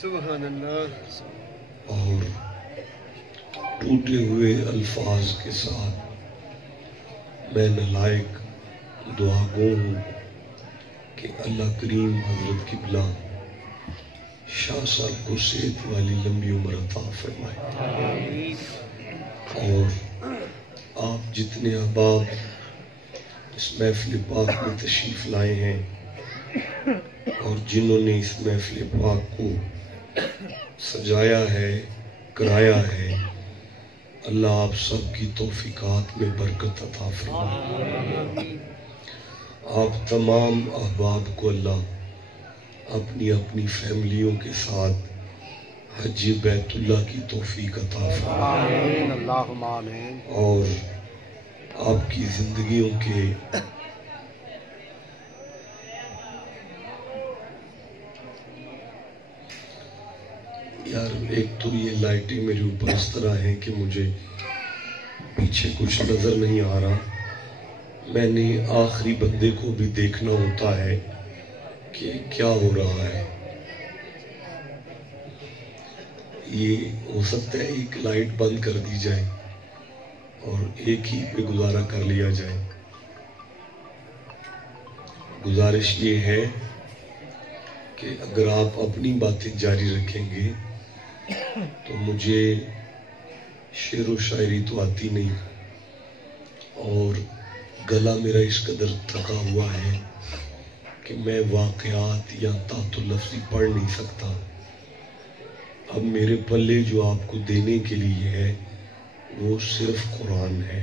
سبحان اللہ. اور ٹوٹے ہوئے الفاظ کے ساتھ میں نالائق دعا گو ہوں کہ اللہ کریم حضرت قبلہ شاہ صاحب کو صحت والی لمبی عمر عطا فرمائے، اور آپ جتنے احباب اس محفل پاک میں تشریف لائے ہیں اور جنہوں نے اس محفل پاک کو سجایا ہے، کرایا ہے، اللہ آپ سب کی توفیقات میں برکت عطا فرمائے. آپ تمام احباب کو اللہ اپنی اپنی فیملیوں کے ساتھ حج بیت اللہ کی توفیق عطا فرمائے، اور آپ کی زندگیوں کے یار ایک تو یہ لائٹیں میرے اوپر اس طرح ہیں کہ مجھے پیچھے کچھ نظر نہیں آ رہا. میں نے آخری بندے کو بھی دیکھنا ہوتا ہے کہ کیا ہو رہا ہے. یہ ہو سکتا ہے ایک لائٹ بند کر دی جائے اور ایک ہی پہ گزارا کر لیا جائے. گزارش یہ ہے کہ اگر آپ اپنی باتیں جاری رکھیں گے تو مجھے شعر و شاعری تو آتی نہیں، اور گلا میرا اس قدر تھکا ہوا ہے کہ میں واقعات یا تحت لفظی پڑھ نہیں سکتا. اب میرے پلے جو آپ کو دینے کے لیے ہے وہ صرف قرآن ہے،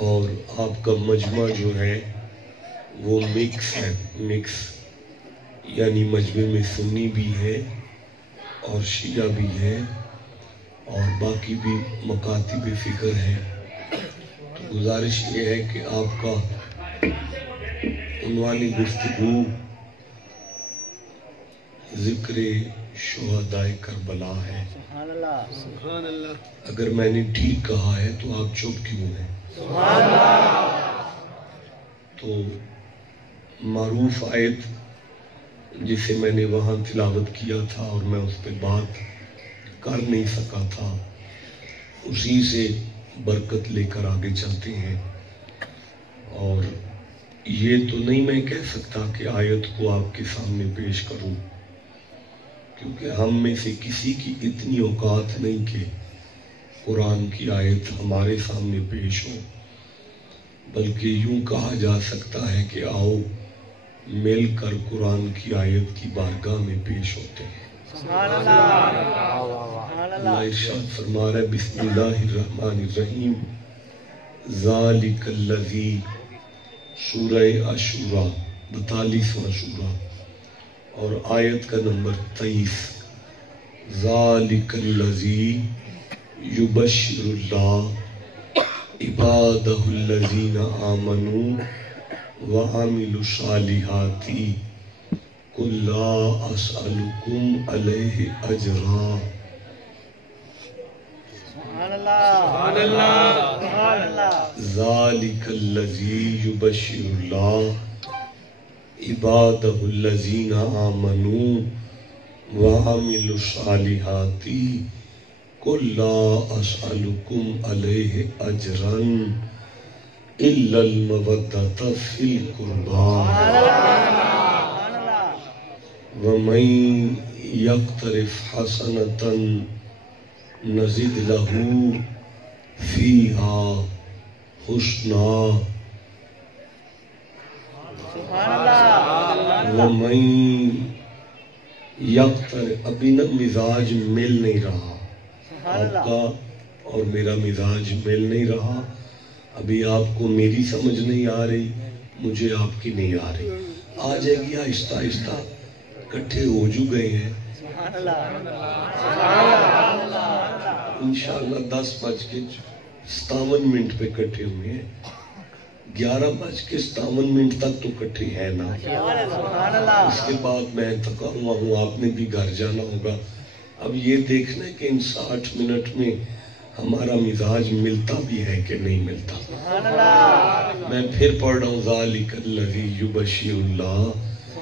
اور آپ کا مجمع جو ہے وہ مکس ہے. مکس یعنی مجمع میں سنی بھی ہے اور شیعہ بھی ہے اور باقی بھی مکاتب فکر ہے. تو گزارش یہ ہے کہ آپ کا عنوانی گفتگو ذکر شہدائے کربلا ہے. سبحان اللہ. اگر میں نے ٹھیک کہا ہے تو آپ چپ کیوں ہیں؟ تو معروف آیت جسے میں نے وہاں تلاوت کیا تھا اور میں اس پہ بات کر نہیں سکا تھا، اسی سے برکت لے کر آگے چلتے ہیں. اور یہ تو نہیں میں کہہ سکتا کہ آیت کو آپ کے سامنے پیش کروں، کیونکہ ہم میں سے کسی کی اتنی اوقات نہیں کہ قرآن کی آیت ہمارے سامنے پیش ہو، بلکہ یوں کہا جا سکتا ہے کہ آؤ مل کر قرآن کی آیت کی بارگاہ میں پیش ہوتے ہیں. اللہ ارشاد فرما رہا ہے بسم اللہ الرحمن الرحیم ذالک الذی، سورہ عاشوراء 42واں سورہ اور آیت کا نمبر 23. ذالک الذی یبشر اللہ عبادہ الذین آمنوا وعملوا الصالحات قل لا اسألکم علیہ اجرا. ذالک الذی یبشر اللہ عبادہ الذین آمنوا وعملوا الصالحات قل لا اسألکم علیہ اجرا الا المودۃ فی القربى ومن یقترف حسنۃ نزد لہ فیہا حسنا ومن یقترف. ابھی نا مزاج مل نہیں رہا، آپ کا اور میرا مزاج مل نہیں رہا. ابھی آپ کو میری سمجھ نہیں آ رہی، مجھے آپ کی نہیں آ رہی. آ جائے گی آہستہ آہستہ، کٹھے ہو جو گئے ہیں انشاءاللہ. 10:57 پہ کٹھے ہوئے ہیں، 11:57 تک تو کٹھے ہیں نا. اس کے بعد میں تھکا ہوا ہوں، آپ نے بھی گھر جانا ہوگا. اب یہ دیکھنا ہے کہ ان 60 منٹ میں ہمارا مزاج ملتا بھی ہے کہ نہیں ملتا. میں پھر پڑھ رہا ہوں ذالک الذی یبشر اللہ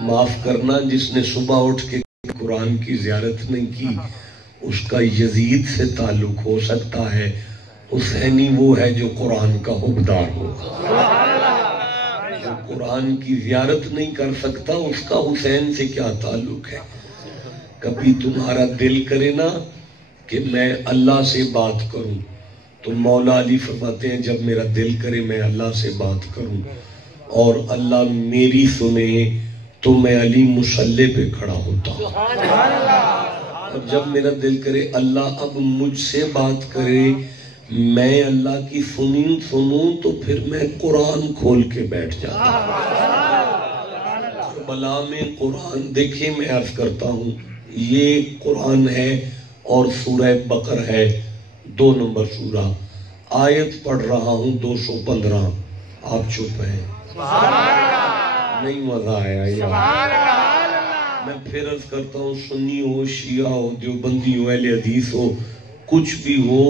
معاف کرنا جس نے صبح اٹھ کے قرآن کی زیارت نہیں کی اس کا یزید سے تعلق ہو سکتا ہے، حسینی وہ ہے جو قرآن کا حبدار ہوگا۔ جو قرآن کی زیارت نہیں کر سکتا اس کا حسین سے کیا تعلق ہے؟ کبھی تمہارا دل کرے نا کہ میں اللہ سے بات کروں، تو مولا علی فرماتے ہیں جب میرا دل کرے میں اللہ سے بات کروں اور اللہ میری سنے تو میں علی مصلی پہ کھڑا ہوتا ہوں، اور جب میرا دل کرے اللہ اب مجھ سے بات کرے میں اللہ کی سنوں تو پھر میں قرآن کھول کے بیٹھ جاتا ہوں۔ بلا میں قرآن دیکھیں، میں عرض کرتا ہوں یہ قرآن ہے اور سورہ بقر ہے، 2 نمبر سورہ، آیت پڑھ رہا ہوں 215، آپ چپ ہیں، نہیں مزہ آیا یار۔ میں پھر عرض کرتا ہوں سنی ہو، شیعہ ہو، دیوبندی ہو، اہل حدیث ہو، کچھ بھی ہو،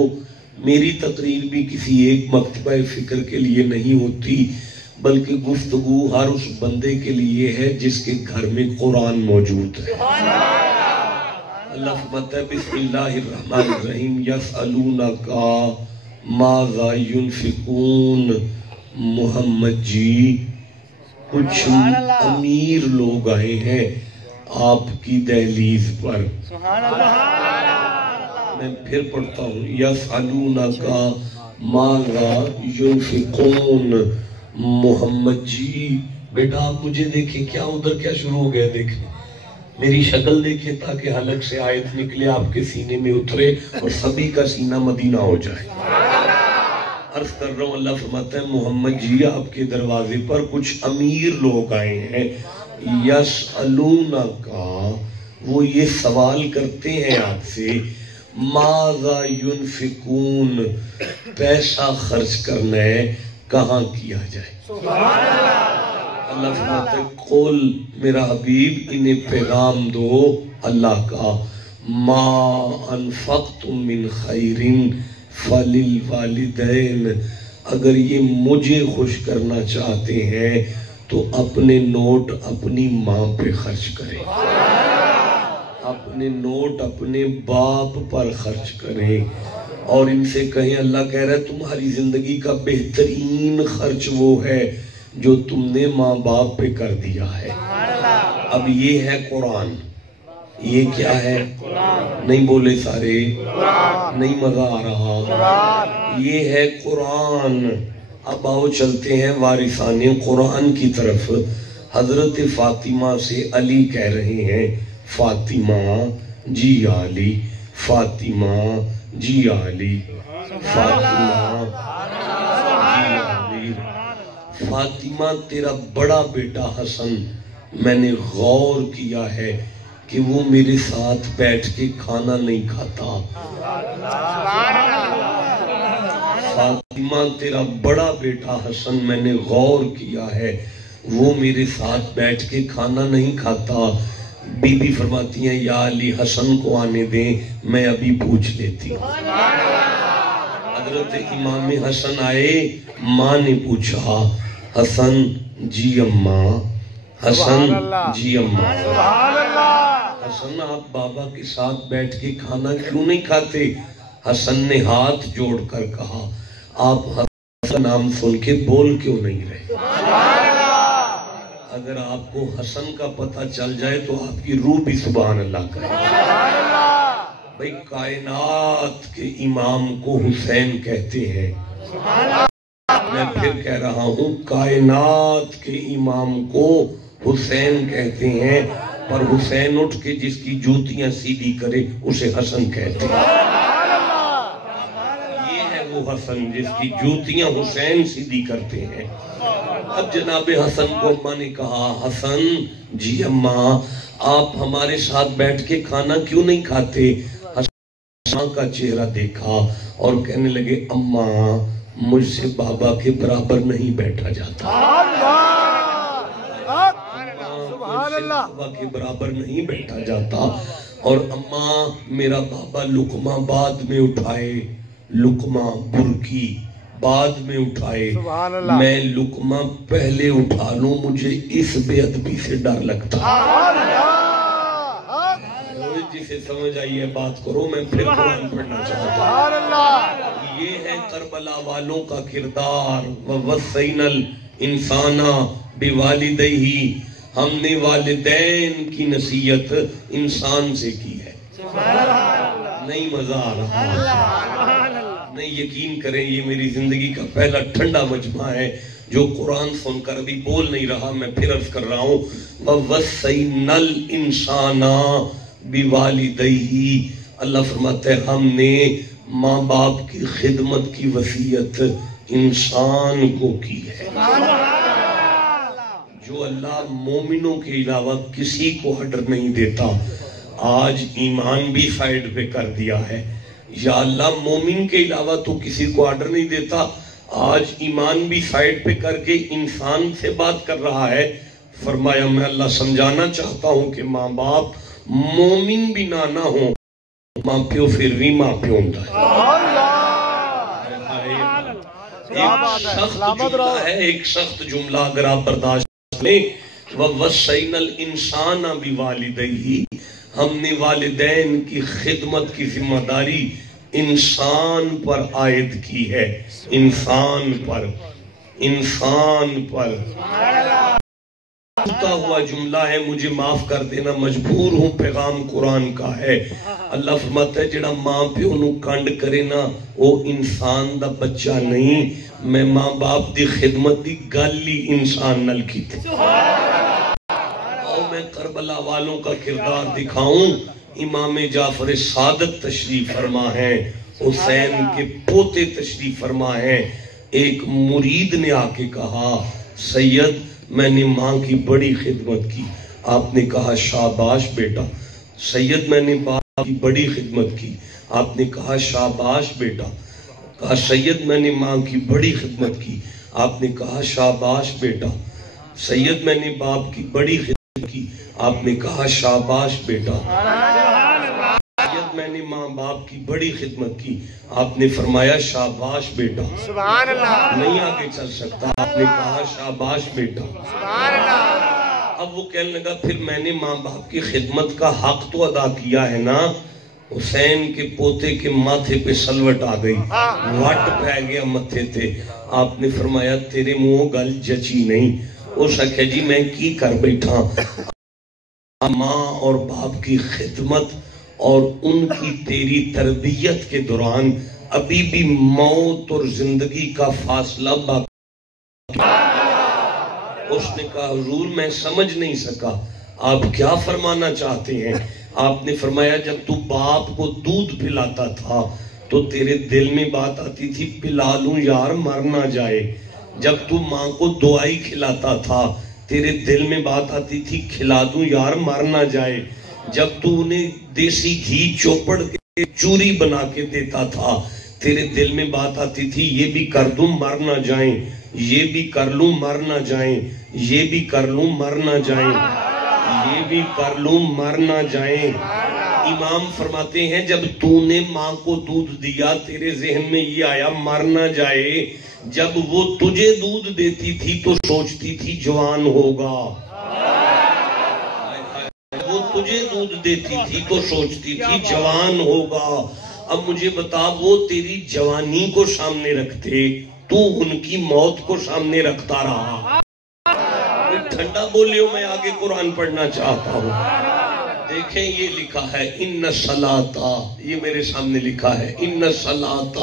میری تقریر بھی کسی ایک مکتبہ فکر کے لیے نہیں ہوتی بلکہ گفتگو ہر اس بندے کے لیے ہے جس کے گھر میں قرآن موجود ہے۔ اللہ فرماتا ہے بسم اللہ الرحمن الرحیم یسألونک ماذا ینفقون۔ محمد جی کچھ امیر لوگ آئے ہیں آپ کی دہلیز پر، میں پھر پڑھتا ہوں یسألونک ماذا ینفقون۔ محمد جی بیٹا آپ مجھے دیکھیں، کیا ادھر کیا شروع ہو گیا دیکھیں، میری شکل دیکھیں تاکہ حلق سے آیت نکلے آپ کے سینے میں اترے اور سبھی کا سینہ مدینہ ہو جائے۔ عرض کر رہا ہوں اللہ فرماتا ہے محمد جی آپ کے دروازے پر کچھ امیر لوگ آئے ہیں، یسألونک وہ یہ سوال کرتے ہیں آپ سے، ماذا ینفقون پیسہ خرچ کرنا ہے کہاں کیا جائے۔ اللہ فرماتا ہے قل میرا حبیب انہیں پیغام دو اللہ کا، ما انفقتم من خیر فللوالدین، اگر یہ مجھے خوش کرنا چاہتے ہیں تو اپنے نوٹ اپنی ماں پہ خرچ کریں، اپنے نوٹ اپنے باپ پر خرچ کریں، اور ان سے کہیں اللہ کہہ رہا ہے تمہاری زندگی کا بہترین خرچ وہ ہے جو تم نے ماں باپ پہ کر دیا ہے۔ اب یہ ہے قرآن، یہ کیا ہے؟ نہیں بولے سارے، نہیں مزہ آ رہا، یہ ہے قرآن۔ اب آؤ چلتے ہیں وارثان قرآن کی طرف۔ حضرت فاطمہ سے علی کہہ رہے ہیں فاطمہ جی علی، فاطمہ جی علی، فاطمہ جی علی۔ فاطمہ تیرا بڑا بیٹا حسن میں نے غور کیا ہے کہ وہ میرے ساتھ بیٹھ کے کھانا نہیں کھاتا۔ فاطمہ تیرا بڑا بیٹا حسن میں نے غور کیا ہے وہ میرے ساتھ بیٹھ کے کھانا نہیں کھاتا۔ بی بی فرماتی ہیں یا علی حسن کو آنے دیں میں ابھی پوچھ لیتی ہوں۔ حضرت امام حسن آئے، ماں نے پوچھا حسن جی اماں، حسن جی اماں، حسن آپ بابا کے ساتھ بیٹھ کے کھانا کیوں نہیں کھاتے؟ حسن نے ہاتھ جوڑ کر کہا آپ حسن نام سن کے بول کیوں نہیں رہے؟ اگر آپ کو حسن کا پتہ چل جائے تو آپ کی روح بھی سبحان اللہ کرے۔ بھئی کائنات کے امام کو حسین کہتے ہیں، میں پھر کہہ رہا ہوں کائنات کے امام کو حسین کہتے ہیں، پر حسین اٹھ کے جس کی جوتیاں سیدھی کرے اسے حسن کہتے ہیں۔ یہ ہے وہ حسن جس کی جوتیاں حسین سیدھی کرتے ہیں۔ اب جناب حسن کو اماں نے کہا حسن جی اماں آپ ہمارے ساتھ بیٹھ کے کھانا کیوں نہیں کھاتے؟ حسن کا چہرہ دیکھا اور کہنے لگے اماں مجھ سے بابا کے برابر نہیں بیٹھا جاتا، بابا کے برابر نہیں بیٹھا جاتا، اور اماں میرا بابا لقمہ بعد میں اٹھائے، لقمہ برکی بعد میں اٹھائے، میں لقمہ پہلے اٹھا لوں، مجھے اس بے ادبی سے ڈر لگتا ہے۔ جسے سمجھ آئی ہے بات کرو، میں پھر قرآن پڑھنا چاہتا ہوں۔ یہ ہے کربلا والوں کا کردار۔ وَوَصَّيْنَا الْإِنسَانَ بِوَالِدَيْهِ، ہم نے والدین کی نصیحت انسان سے کی ہے۔ نہیں مزہ آ رہا؟ نہیں، یقین کریں یہ میری زندگی کا پہلا ٹھنڈا مجمع ہے جو قرآن سن کر ابھی بول نہیں رہا، میں پھر عرض کر رہا ہوں۔ وَوَصَّيْنَا الْإِنسَانَ بِوَالِدَيْهِ، اللہ فرماتا ہے ہم نے ماں باپ کی خدمت کی وصیت انسان کو کی ہے۔ جو اللہ مومنوں کے علاوہ کسی کو آرڈر نہیں دیتا، آج ایمان بھی سائیڈ پہ کر دیا ہے۔ یا اللہ مومن کے علاوہ تو کسی کو آرڈر نہیں دیتا، آج ایمان بھی سائیڈ پہ کر کے انسان سے بات کر رہا ہے۔ فرمایا میں اللہ سمجھانا چاہتا ہوں کہ ماں باپ مومن بھی نہ ہوں، ماں پیو پھر بھی ماں پیو ہوتا ہے۔ ایک سخت جملہ اگر آپ برداشت لیں، وَوَصَّيْنَا الْإِنسَانَ بِوَالِدَيْهِ، ہم نے والدین کی خدمت کی ذمہ داری انسان پر عائد کی ہے۔ انسان پر ہوتا ہوا جملہ ہے، مجھے معاف کر دینا، مجبور ہوں، پیغام قرآن کا ہے۔ اللہ فرماتا ہے جڑا ماں پیو نو کنڈ کرے نا، وہ انسان دا بچہ نہیں۔ میں ماں باپ دی خدمت دی گل ہی انسان نال کیتی۔ میں کربلا والوں کا کردار دکھاؤں۔ امام جعفر صادق تشریف فرما ہیں، حسین کے پوتے تشریف فرما ہیں۔ ایک مرید نے آ کے کہا سید میں نے ماں کی بڑی خدمت کی۔ آپ نے کہا شاباش بیٹا۔ سید میں نے باپ کی بڑی خدمت کی۔ آپ نے کہا شاباش بیٹا۔ کہا سید میں نے ماں کی بڑی خدمت کی۔ آپ نے کہا شاباش بیٹا۔ سید میں نے باپ کی بڑی خدمت کی۔ آپ نے کہا شاباش بیٹا۔ سید میں نے ماں باپ کی بڑی خدمت کی۔ آپ نے فرمایا شاباش بیٹا۔ سبحان اللہ۔ نہیں آگے چل سکتا، آپ نے کہا شاباش بیٹا۔ سبحان اللہ۔ اب وہ کہنے لگا پھر میں نے ماں باپ کی خدمت کا حق تو ادا کیا ہے نا۔ حسین کے پوتے کے ماتھے پہ سلوٹ آ گئی، وٹ پہ گیا ماتھے تے۔ آپ نے فرمایا تیرے منہ گل جچی نہیں۔ اس آخیا جی میں کی کر بیٹھا؟ ماں اور باپ کی خدمت اور ان کی تیری تربیت کے دوران ابھی بھی موت اور زندگی کا فاصلہ باقی۔ اس نے کہا حضور میں سمجھ نہیں سکا، آپ کیا فرمانا چاہتے ہیں؟ آپ نے فرمایا جب تو باپ کو دودھ پلاتا تھا تو تیرے دل میں بات آتی تھی پلا لوں یار مر نہ جائے۔ جب تو ماں کو دعائی کھلاتا تھا تیرے دل میں بات آتی تھی کھلا دوں یار مر نہ جائے۔ جب تو انہیں دیسی گھی چوپڑ کے چوری بنا کے دیتا تھا تیرے دل میں بات آتی تھی یہ بھی کر دوں مر نہ جائیں، یہ بھی کر لوں مر نہ جائیں، یہ بھی کر لوں مر نہ جائیں، یہ بھی کر لوں مر نہ جائیں۔ امام فرماتے ہیں جب تو نے ماں کو دودھ دیا تیرے ذہن میں یہ آیا مر نہ جائے۔ جب وہ تجھے دودھ دیتی تھی تو سوچتی تھی جوان ہوگا۔ وہ تجھے دودھ دیتی تھی تو سوچتی تھی جوان ہوگا۔ اب مجھے بتا وہ تیری جوانی کو سامنے رکھتے تو ان کی موت کو سامنے رکھتا رہا۔ ٹھنڈا بولیو میں آگے قرآن پڑھنا چاہتا ہوں۔ دیکھیں یہ لکھا ہے ان الصلاۃ، یہ میرے سامنے لکھا ہے ان الصلاۃ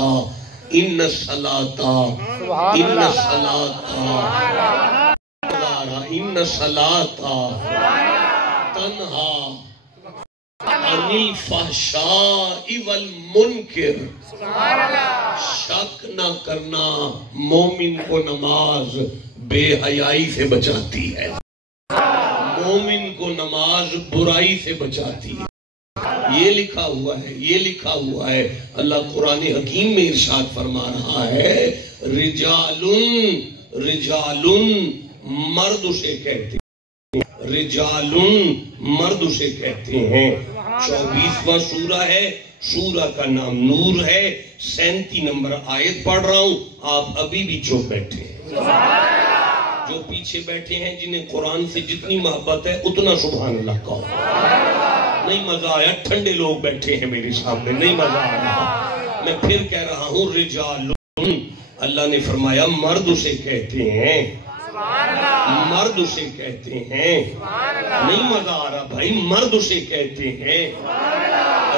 ان الصلاۃ ان الصلاۃ ان الصلاۃ تنہا عن الفحشاء والمنکر۔ شک نہ کرنا مومن کو نماز بے حیائی سے بچاتی ہے، مومن کو نماز برائی سے بچاتی ہے۔ یہ لکھا ہوا ہے، یہ لکھا ہوا ہے۔ اللہ قرآن حکیم میں ارشاد فرما رہا ہے رجال مرد اسے کہتے ہیں، رجال مرد اسے کہتے ہیں 24واں سورہ ہے، سورہ کا نام نور ہے، 37 نمبر آیت پڑھ رہا ہوں، آپ ابھی بھی چپ بیٹھے ہیں۔ جو پیچھے بیٹھے ہیں جنہیں قرآن سے جتنی محبت ہے اتنا سبحان اللہ کہو۔ نہیں مزہ آیا، ٹھنڈے لوگ بیٹھے ہیں میرے سامنے، نہیں مزہ آ رہا۔ میں پھر کہہ رہا ہوں رجال، اللہ نے فرمایا مرد اسے کہتے ہیں، مرد اسے کہتے ہیں، نہیں مزہ آ رہا بھائی، مرد اسے کہتے ہیں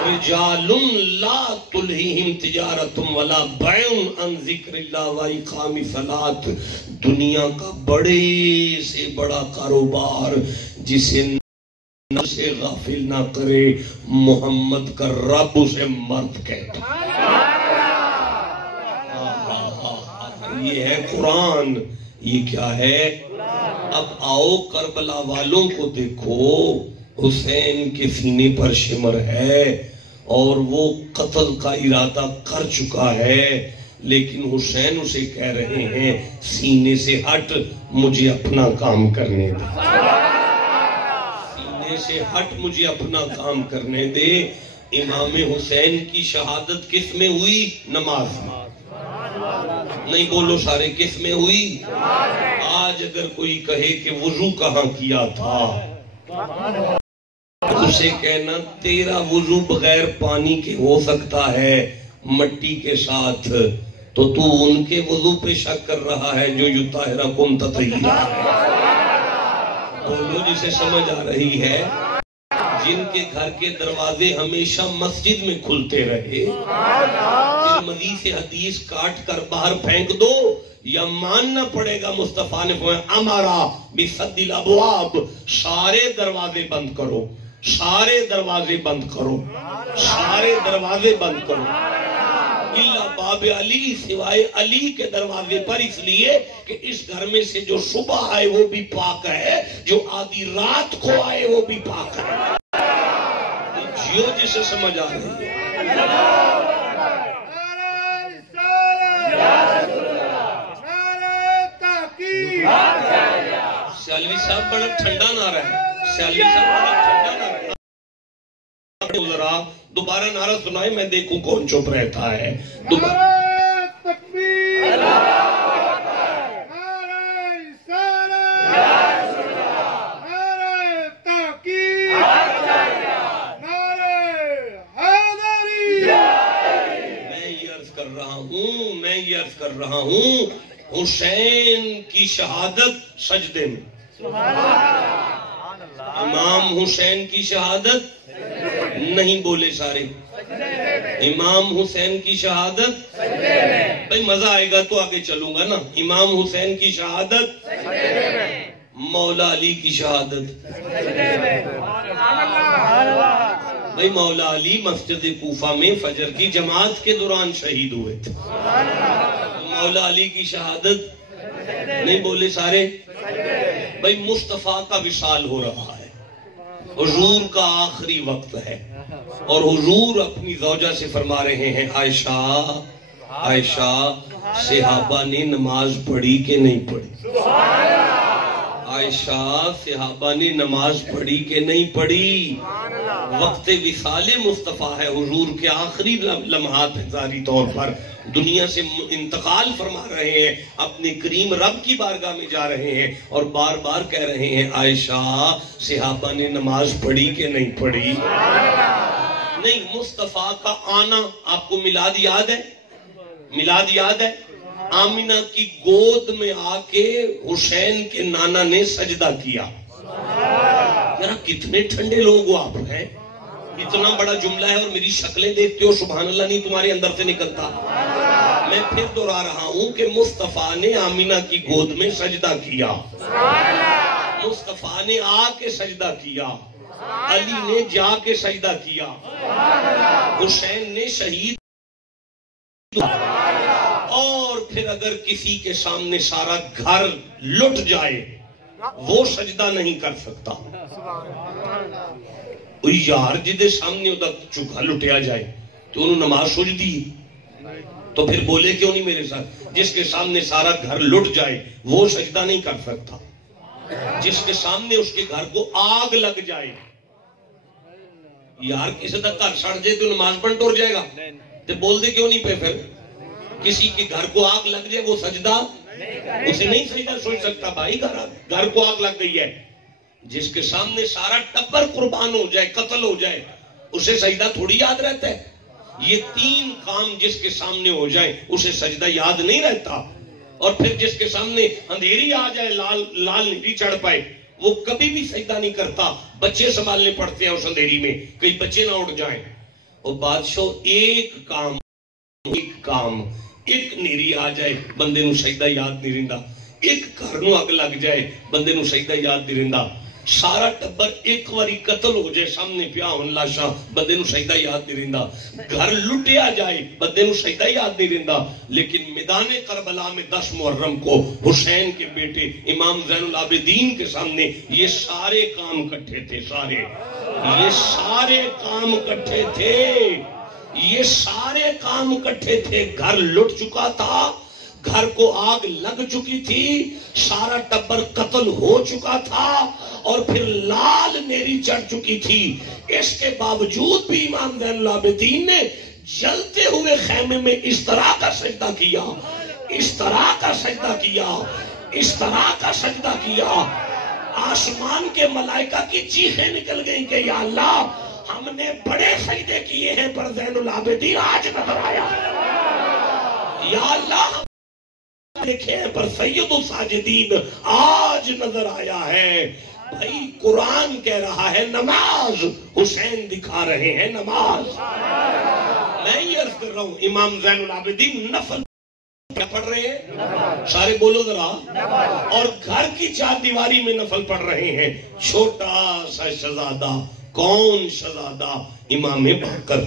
رجال لا تلہیہم تجارت ولا بیع عن ذکر اللہ و اقام الصلاۃ، دنیا کا بڑے سے بڑا کاروبار جسے نفس سے غافل نہ کرے، محمد کا رب اسے مرد کہتا ہے۔ یہ ہے قرآن، یہ کیا ہے؟ اب آؤ کربلا والوں کو دیکھو، حسین کے سینے پر شمر ہے اور وہ قتل کا ارادہ کر چکا ہے، لیکن حسین اسے کہہ رہے ہیں سینے سے ہٹ، مجھے اپنا کام کرنے دے، سینے سے ہٹ مجھے اپنا کام کرنے دے۔ امام حسین کی شہادت کس میں ہوئی؟ نماز میں۔ نہیں بولو سارے، کس میں ہوئی؟ آج اگر کوئی کہے کہ وضو کہاں کیا تھا، اسے کہنا تیرا وضو بغیر پانی کے ہو سکتا ہے مٹی کے ساتھ، تو تو ان کے وضو پہ شک کر رہا ہے جو یطہرکم تطہیرا۔ بولو جسے سمجھ آ رہی ہے، جن کے گھر کے دروازے ہمیشہ مسجد میں کھلتے رہے، ترمذی سے حدیث کاٹ کر باہر پھینک دو یا ماننا پڑے گا مصطفیٰ نے فرمایا امارا بسد الابواب، سارے دروازے بند کرو، سارے دروازے بند کرو، سارے دروازے بند کرو، الا باب علی، سوائے علی کے دروازے پر، اس لیے کہ اس گھر میں سے جو صبح آئے وہ بھی پاک ہے، جو آدھی رات کو آئے وہ بھی پاک ہے۔ جیو جسے سمجھ آ رہی ہے۔ سیالوی صاحب بڑا ٹھنڈا نہ رہے، سیالوی صاحب بڑا ٹھنڈا نہ رہے، ذرا دوبارہ نعرہ سنائے، میں دیکھوں کون چپ رہتا ہے۔ دوبارہ میں یہ عرض کر رہا ہوں حسین کی شہادت سجدے میں، امام حسین کی شہادت نہیں بولے سارے، امام حسین کی شہادت، بھئی مزہ آئے گا تو آگے چلوں گا نا، امام حسین کی شہادت، مولا علی کی شہادت، بھئی مولا علی مسجد کوفہ میں فجر کی جماعت کے دوران شہید ہوئے تھے، مولا علی کی شہادت نہیں بولے سارے، بھئی مصطفیٰ کا وصال ہو رہا ہے، حضور کا آخری وقت ہے، اور حضور اپنی زوجہ سے فرما رہے ہیں عائشہ عائشہ صحابہ نے نماز پڑھی کہ نہیں پڑھی؟ عائشہ صحابہ نے نماز پڑھی کہ نہیں پڑھی؟ وقت وصال مصطفیٰ ہے، حضور کے آخری لمحات ظاہری طور پر دنیا سے انتقال فرما رہے ہیں، اپنے کریم رب کی بارگاہ میں جا رہے ہیں، اور بار بار کہہ رہے ہیں عائشہ صحابہ نے نماز پڑھی کہ نہیں پڑھی؟ نہیں، مصطفیٰ کا آنا آپ کو میلاد یاد ہے؟ میلاد یاد ہے؟ آمینہ کی گود میں آ کے حسین کے نانا نے سجدہ کیا۔ یار کتنے ٹھنڈے لوگ ہو آپ ہیں، اتنا بڑا جملہ ہے اور میری شکلیں دیکھتے ہو سبحان اللہ نہیں تمہارے اندر سے نکلتا۔ میں پھر دہرا رہا ہوں کہ مصطفیٰ نے آمینہ کی گود میں سجدہ کیا، مصطفیٰ نے آ کے سجدہ کیا، علی نے جا کے سجدہ کیا، حسین نے شہید، اور پھر اگر کسی کے سامنے سارا گھر لٹ جائے وہ سجدہ نہیں کر سکتا۔ یار جدے سامنے ادھر چکا لٹیا جائے تو انہوں نماز سوچ دی، تو پھر بولے کیوں نہیں میرے ساتھ؟ جس کے سامنے سارا گھر لٹ جائے وہ سجدہ نہیں کر سکتا، جس کے سامنے اس کے گھر کو آگ لگ جائے یار کسی کا گھر سڑ جائے تو نماز پڑھ ٹر جائے گا تو بول دے کیوں نہیں پہ پھر؟ کسی کے گھر کو آگ لگ جائے وہ سجدہ اسے نہیں سجدہ سوچ سکتا بھائی، گھر کو آگ لگ گئی ہے، جس کے سامنے سارا ٹبر قربان ہو جائے، قتل ہو جائے، اسے سجدہ تھوڑی یاد رہتا ہے؟ یہ تین کام جس کے سامنے ہو جائیں اسے سجدہ یاد نہیں رہتا۔ اور پھر جس کے سامنے اندھیری آ جائے، لال نیلی چڑھ پائے، وہ کبھی بھی سجدہ نہیں کرتا۔ بچے سنبھالنے پڑتے ہیں اس اندھیری میں، کئی بچے نہ اٹھ جائیں۔ اور بادشاہ ایک کام ایک نیری آ جائے بندے نو سجدہ یاد نہیں رہندا، ایک گھر نو اگ لگ جائے بندے نو سجدہ یاد نہیں رہندا، سارا ٹبر ایک واری قتل ہو جائے سامنے پیا ہون لاشاں بندے نو سجدہ یاد نہیں رہندا، گھر لٹیا جائے بندے نو سجدہ یاد نہیں رہندا۔ لیکن میدان کربلا میں 10 محرم کو حسین کے بیٹے امام زین العابدین کے سامنے یہ سارے کام کٹھے تھے، یہ سارے کام کٹھے تھے، یہ سارے کام کٹھے تھے۔ گھر لٹ چکا تھا، گھر کو آگ لگ چکی تھی، سارا ٹبر قتل ہو چکا تھا، اور پھر لال نیری چڑھ چکی تھی۔ اس کے باوجود بھی امام زین العابدین نے جلتے ہوئے خیمے میں اس طرح کا سجدہ کیا، اس طرح کا سجدہ کیا، اس طرح کا سجدہ کیا، آسمان کے ملائکہ کی چیخیں نکل گئیں کہ یا اللہ ہم نے بڑے سجدے کیے ہیں پر زین العابدین آج نظر آیا، یا اللہ دیکھے ہیں پر سید الساجدین آج نظر آیا ہے۔ بھائی قرآن کہہ رہا ہے نماز، حسین دکھا رہے ہیں نماز۔ میں یہ عرض کر رہا ہوں امام زین العابدین نفل کیا پڑھ رہے ہیں؟ سارے بولو ذرا۔ اور گھر کی 4 دیواری میں نفل پڑھ رہے ہیں۔ چھوٹا سا شہزادہ، کون شہزادہ؟ امام باقر۔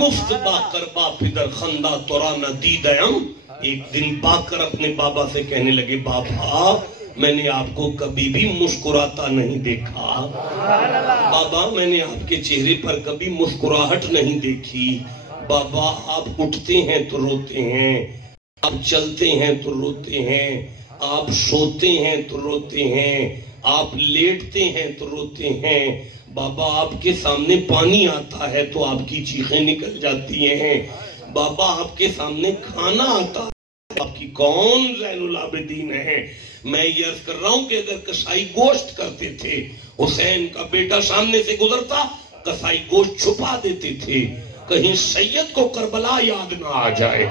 گفت باقر باپ ادھر خندہ تورانہ دیدہم۔ ایک دن باقر اپنے بابا سے کہنے لگے بابا میں نے آپ کو کبھی بھی مسکراتا نہیں دیکھا، بابا میں نے آپ کے چہرے پر کبھی مسکراہٹ نہیں دیکھی، بابا آپ اٹھتے ہیں تو روتے ہیں، آپ چلتے ہیں تو روتے ہیں، آپ سوتے ہیں تو روتے ہیں، آپ لیٹتے ہیں تو روتے ہیں، بابا آپ کے سامنے پانی آتا ہے تو آپ کی چیخیں نکل جاتی ہیں، بابا آپ کے سامنے کھانا آتا ہے آپ کی کون زین العابدین ہے؟ میں یہ عرض کر رہا ہوں کہ اگر کسائی گوشت کرتے تھے، حسین کا بیٹا سامنے سے گزرتا، کسائی گوشت چھپا دیتے تھے کہیں سید کو کربلا یاد نہ آ جائے،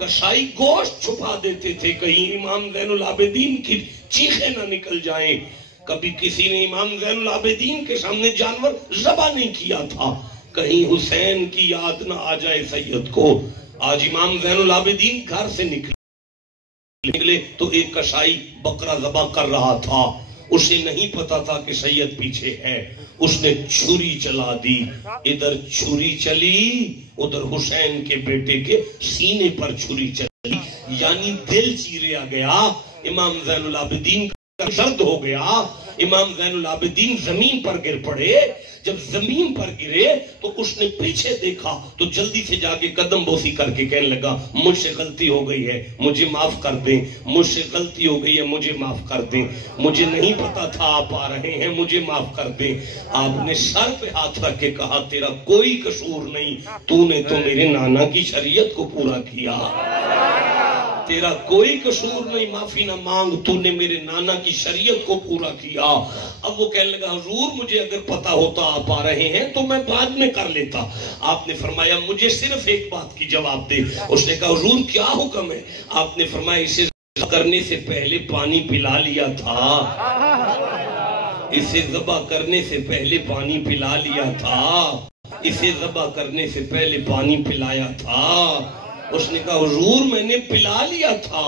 کسائی گوشت چھپا دیتے تھے کہیں امام زین العابدین کی چیخیں نہ نکل جائیں۔ کبھی کسی نے امام زین العابدین کے سامنے جانور ذبح نہیں کیا تھا کہیں حسین کی یاد نہ آ جائے سید کو۔ آج امام زین العابدین گھر سے نکلے تو ایک کسائی بکرا ذبح کر رہا تھا، اسے نہیں پتا تھا کہ سید پیچھے ہے، اس نے چھری چلا دی، ادھر چھری چلی ادھر حسین کے بیٹے کے سینے پر چھری چلی، یعنی دل چیریا گیا، امام زین العابدین کا درد ہو گیا، امام زین العابدین زمین پر گر پڑے۔ جب زمین پر گرے تو اس نے پیچھے دیکھا تو جلدی سے جا کے قدم بوسی کر کے کہنے لگا مجھ سے غلطی ہو گئی ہے مجھے معاف کر دیں، مجھ سے غلطی ہو گئی ہے مجھے معاف کر دیں، مجھے نہیں پتا تھا آپ آ رہے ہیں مجھے معاف کر دیں۔ آپ نے سر پہ ہاتھ رکھ کے کہا تیرا کوئی قصور نہیں، تو نے تو میرے نانا کی شریعت کو پورا کیا، تیرا کوئی قصور نہیں، معافی نہ مانگ، تو نے میرے نانا کی شریعت کو پورا کیا۔ اب وہ کہنے لگا حضور مجھے اگر پتا ہوتا آپ آ رہے ہیں تو میں بعد میں کر لیتا۔ آپ نے فرمایا مجھے صرف ایک بات کی جواب دے۔ اس نے کہا حضور کیا حکم ہے؟ آپ نے فرمایا اسے کرنے سے پہلے پانی پلا لیا تھا، اسے ذبح کرنے سے پہلے پانی پلا لیا تھا، اسے ذبح کرنے سے پہلے پانی پلایا تھا۔ اس نے کہا حضور میں نے پلا لیا تھا،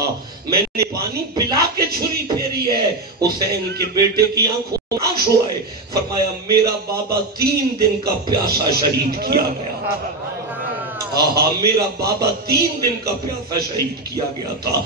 میں نے پانی پلا کے چھری پھیری ہے۔ حسین کے بیٹے کی آنکھوں میں آنسو آئے، فرمایا میرا بابا 3 دن کا پیاسا شہید کیا گیا تھا، میرا بابا 3 دن کا پیاسا شہید کیا گیا تھا۔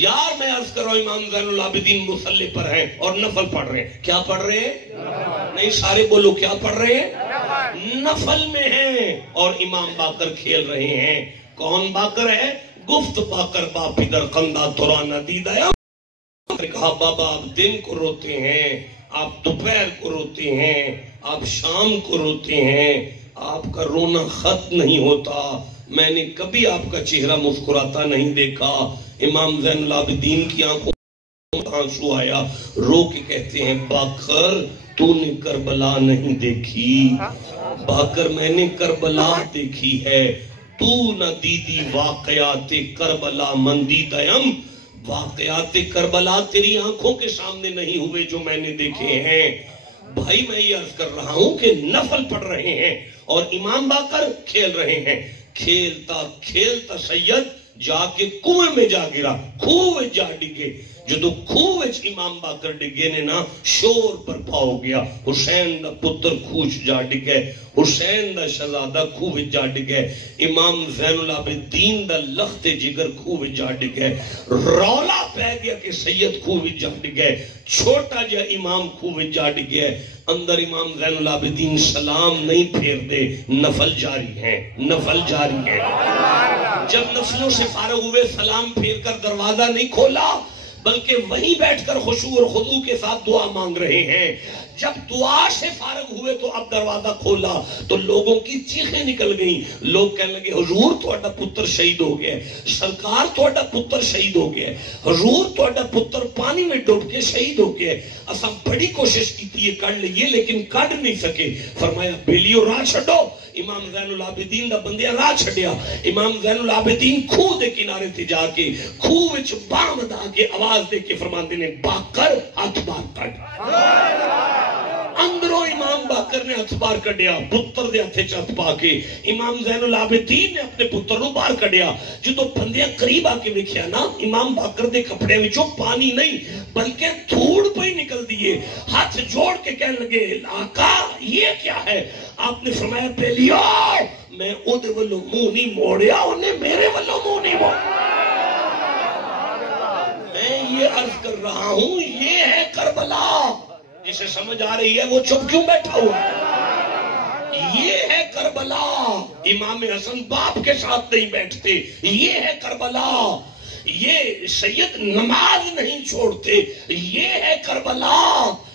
یار میں عرض کر رہا ہوں امام زین العابدین مصلی پر ہیں اور نفل پڑھ رہے ہیں۔ کیا پڑھ رہے ہیں؟ نہیں سارے بولو کیا پڑھ رہے ہیں؟ نفل میں ہیں، اور امام باقر کھیل رہے ہیں۔ کون باقر ہے؟ گفت باقر باپ ادھر خندہ تورانہ دیدہ۔ کہا بابا آپ دن کو روتے ہیں، آپ دوپہر کو روتے ہیں، آپ شام کو روتے ہیں، آپ کا رونا ختم نہیں ہوتا۔ میں نے کبھی آپ کا چہرہ مسکراتا نہیں دیکھا۔ امام زین العابدین کی آنکھوں آنسو آیا، رو کے کہتے ہیں باقر تو نے کربلا نہیں دیکھی، باقر میں نے کربلا دیکھی ہے، تو نہ دیدی واقعات کربلا مندی دیم، واقعات کربلا تیری آنکھوں کے سامنے نہیں ہوئے جو میں نے دیکھے ہیں۔ بھائی میں یہ عرض کر رہا ہوں کہ نفل پڑھ رہے ہیں اور امام باقر کھیل رہے ہیں۔ کھیلتا کھیلتا سید جا کے کنویں میں جا گرا، خوہ جا ڈگے۔ جدو خوہ امام باقر ڈگے نے نا شور پر پاؤ گیا، حسین دا پتر خوش جا ڈگے، حسین دا شہزادہ خوہ جا ڈگے، امام زین العابدین دا لخت جگر خوہ جا ڈگے۔ رولا پہ گیا کہ سید خوہ جا ڈگے، چھوٹا جا امام خوہ جا ڈگے۔ اندر امام زین العابدین سلام نہیں پھیر دے، نفل جاری ہیں، نفل جاری ہیں۔ جب نفلوں سے فارغ ہوئے سلام پھیر کر دروازہ نہیں کھولا، بلکہ وہیں بیٹھ کر خشوع اور خضوع کے ساتھ دعا مانگ رہے ہیں۔ جب دعا سے فارغ ہوئے تو اب دروازہ کھولا تو لوگوں کی چیخیں نکل گئیں۔ لوگ کہنے لگے حضور تہاڈا پتر شہید ہو گیا، سرکار تہاڈا پتر شہید ہو گیا، حضور تہاڈا پتر پانی میں ڈوب کے شہید ہو گیا۔ اساں بڑی کوشش کی تھی یہ کر لئیے لیکن کر نہیں سکے۔ فرمایا بیلیو راہ چھڈو۔ امام زین العابدین دا بندیاں راہ چھڈیا۔ امام زین العابدین خوہ دے کنارے تھے جا کے خوہ وچ بام ادا کے آواز دے کے فرماندے نے باقر ہاتھ باہر کڈ۔ اندروں امام باقر نے ہاتھ باہر کڈیا، پتر دے ہتھے ہاتھ پا کے امام زین العابدین نے اپنے پتر نو باہر کڈیا۔ جدوں بندیاں قریب آ کے ویکھیا نا امام باقر دے کپڑے وچوں پانی نہیں بلکہ دھوڑ پہ نکل دیے، ہاتھ جوڑ کے کہنے لگے آقا یہ کیا ہے؟ آپ نے فرمایا بیلیو میں اودے ولوں منہ نہیں موڑیا، انہیں میرے ولوں منہ نہیں موڑیا۔ میں یہ عرض کر رہا ہوں یہ ہے کربلا۔ جسے سمجھ آ رہی ہے وہ چپ کیوں بیٹھا ہوا ہے؟ یہ ہے کربلا۔ امام حسن باپ کے ساتھ نہیں بیٹھتے، یہ ہے کربلا۔ یہ سید نماز نہیں چھوڑتے، یہ ہے کربلا۔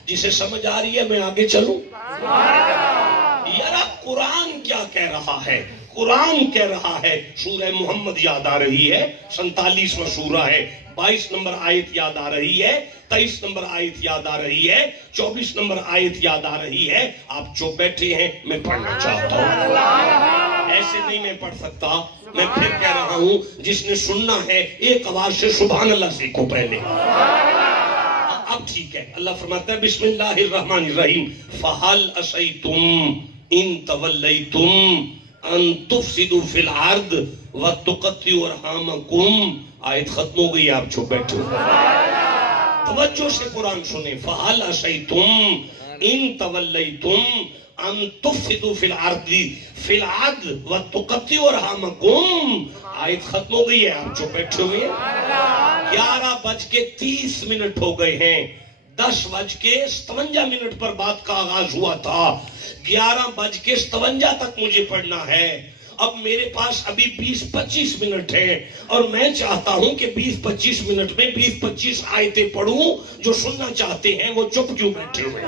جسے سمجھ آ رہی ہے میں آگے چلوں؟ یارا قرآن کیا کہہ رہا ہے؟ قرآن کہہ رہا ہے، سورہ محمد یاد آ رہی ہے، 47واں سورہ ہے، 22 نمبر آیت یاد آ رہی ہے، 23 نمبر آیت یاد آ رہی ہے، 24 نمبر آیت یاد آ رہی ہے۔ آپ جو بیٹھے ہیں میں پڑھنا چاہتا ہوں، ایسے نہیں میں پڑھ سکتا۔ میں پھر کہہ رہا ہوں جس نے سننا ہے ایک آواز سے سبحان اللہ سیکھو پہلے۔ اب ٹھیک ہے، اللہ فرماتا ہے بسم اللہ الرحمن الرحیم فَهَلْ أَسَيْتُمْ إِن تَوَلَّيْتُمْ ان تفسدوا فی الارض وتقطعوا ارحامکم۔ آیت ختم ہو گئی، آپ چھپ بیٹھے ہو۔ توجہ سے قرآن سنیں، فَهَلْ أَسَيْتُمْ إِن تَوَلَّيْتُمْ ان تفسدوا فی الارض وتقطعوا ارحامکم۔ آیت ختم ہو گئی ہے، آپ چھپ بیٹھے ہوئے۔ 11:30 ہو گئے ہیں، 10:57 پر بات کا آغاز ہوا تھا، 11:57 تک مجھے پڑھنا ہے۔ اب میرے پاس ابھی 20-25 منٹ ہے اور میں چاہتا ہوں کہ 20-25 منٹ میں 20-25 آیتیں پڑھوں۔ جو سننا چاہتے ہیں وہ چپ کیوں بیٹھے ہوئے؟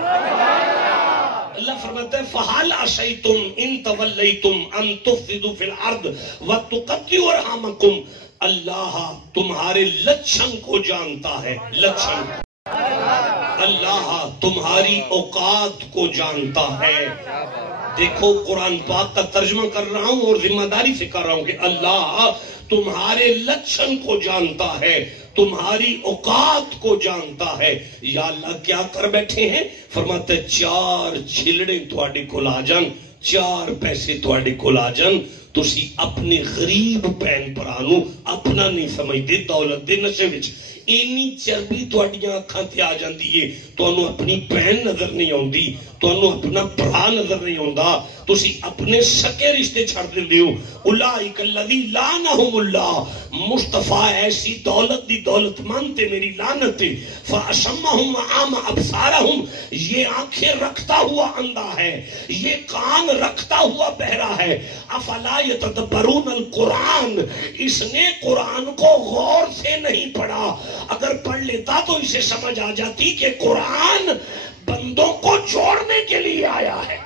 اللہ فرماتا ہے فَهَلْ عَصَيْتُمْ إِن تَوَلَّيْتُمْ أَن تُفْسِدُوا فِي الْأَرْضِ وَتُقَطِّعُوا أَرْحَامَكُمْ۔ اللہ تمہارے لچھن کو جانتا ہے، لچھن۔ اللہ تمہاری اوقات کو جانتا ہے۔ دیکھو قرآن پاک کا ترجمہ کر رہا ہوں اور ذمہ داری سے کر رہا ہوں کہ اللہ تمہارے لچھن کو جانتا ہے، تمہاری اوقات کو جانتا ہے۔ یا اللہ کیا کر بیٹھے ہیں؟ فرماتے 4 چھلڑے تواڈے کول آ جان، 4 پیسے تواڈے کول آ جان، تسی اپنے غریب پین پرانو اپنا نہیں سمجھتے، دولت دے نشے وچ اینی چربی تواڈیاں اکھاں تے آ جاندی ہے، تانوں اپنی بہن نظر نہیں آندی، تانوں اپنا بھرا نظر نہیں آندا، تسی اپنے سکے رشتے چھڑ دیندے ہو۔ اولئک الذی لعنہم اللہ، مصطفیٰ ایسی دولت دی دولت مند تے میری لعنت ہے۔ فاشمہم وعاما ابصارہم، یہ آنکھیں رکھتا ہوا اندھا ہے، یہ کان رکھتا ہوا بہرا ہے۔ افلا یتدبرون القرآن، اس نے قرآن کو غور سے نہیں پڑھا، اگر پڑھ لیتا تو اسے سمجھ آ جاتی کہ قرآن بندوں کو جوڑنے کے لیے آیا ہے،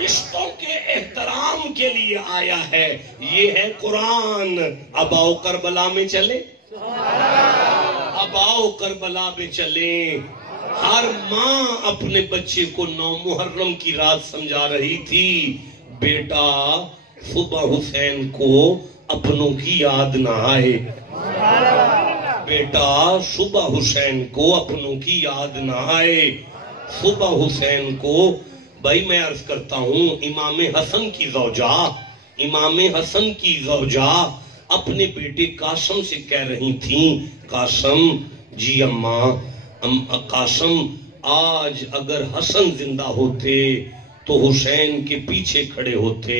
رشتوں کے احترام کے لیے آیا ہے. یہ ہے قرآن. اب آؤ کربلا میں چلے، اب آؤ کربلا میں چلیں. ہر ماں اپنے بچے کو 9 محرم کی رات سمجھا رہی تھی، بیٹا صبح حسین کو اپنوں کی یاد نہ آئے، بیٹا صبح حسین کو اپنوں کی یاد نہ آئے. صبح حسین کو بھائی میں عرض کرتا ہوں، امام حسن کی زوجہ اپنے بیٹے قاسم سے کہہ رہی تھیں، قاسم جی اماں، قاسم آج اگر حسن زندہ ہوتے تو حسین کے پیچھے کھڑے ہوتے.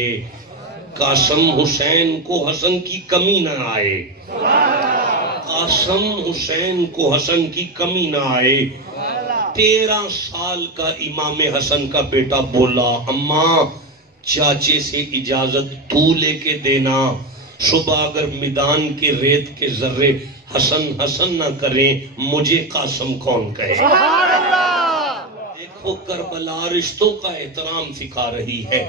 قاسم حسین کو حسن کی کمی نہ آئے، قاسم حسین کو حسن کی کمی نہ آئے. 13 سال کا امام حسن کا بیٹا بولا، اماں چاچے سے اجازت تو لے کے دینا، صبح اگر میدان کے ریت کے ذرے حسن حسن نہ کریں مجھے قاسم کون کہے. دیکھو کربلا رشتوں کا احترام سکھا رہی ہے.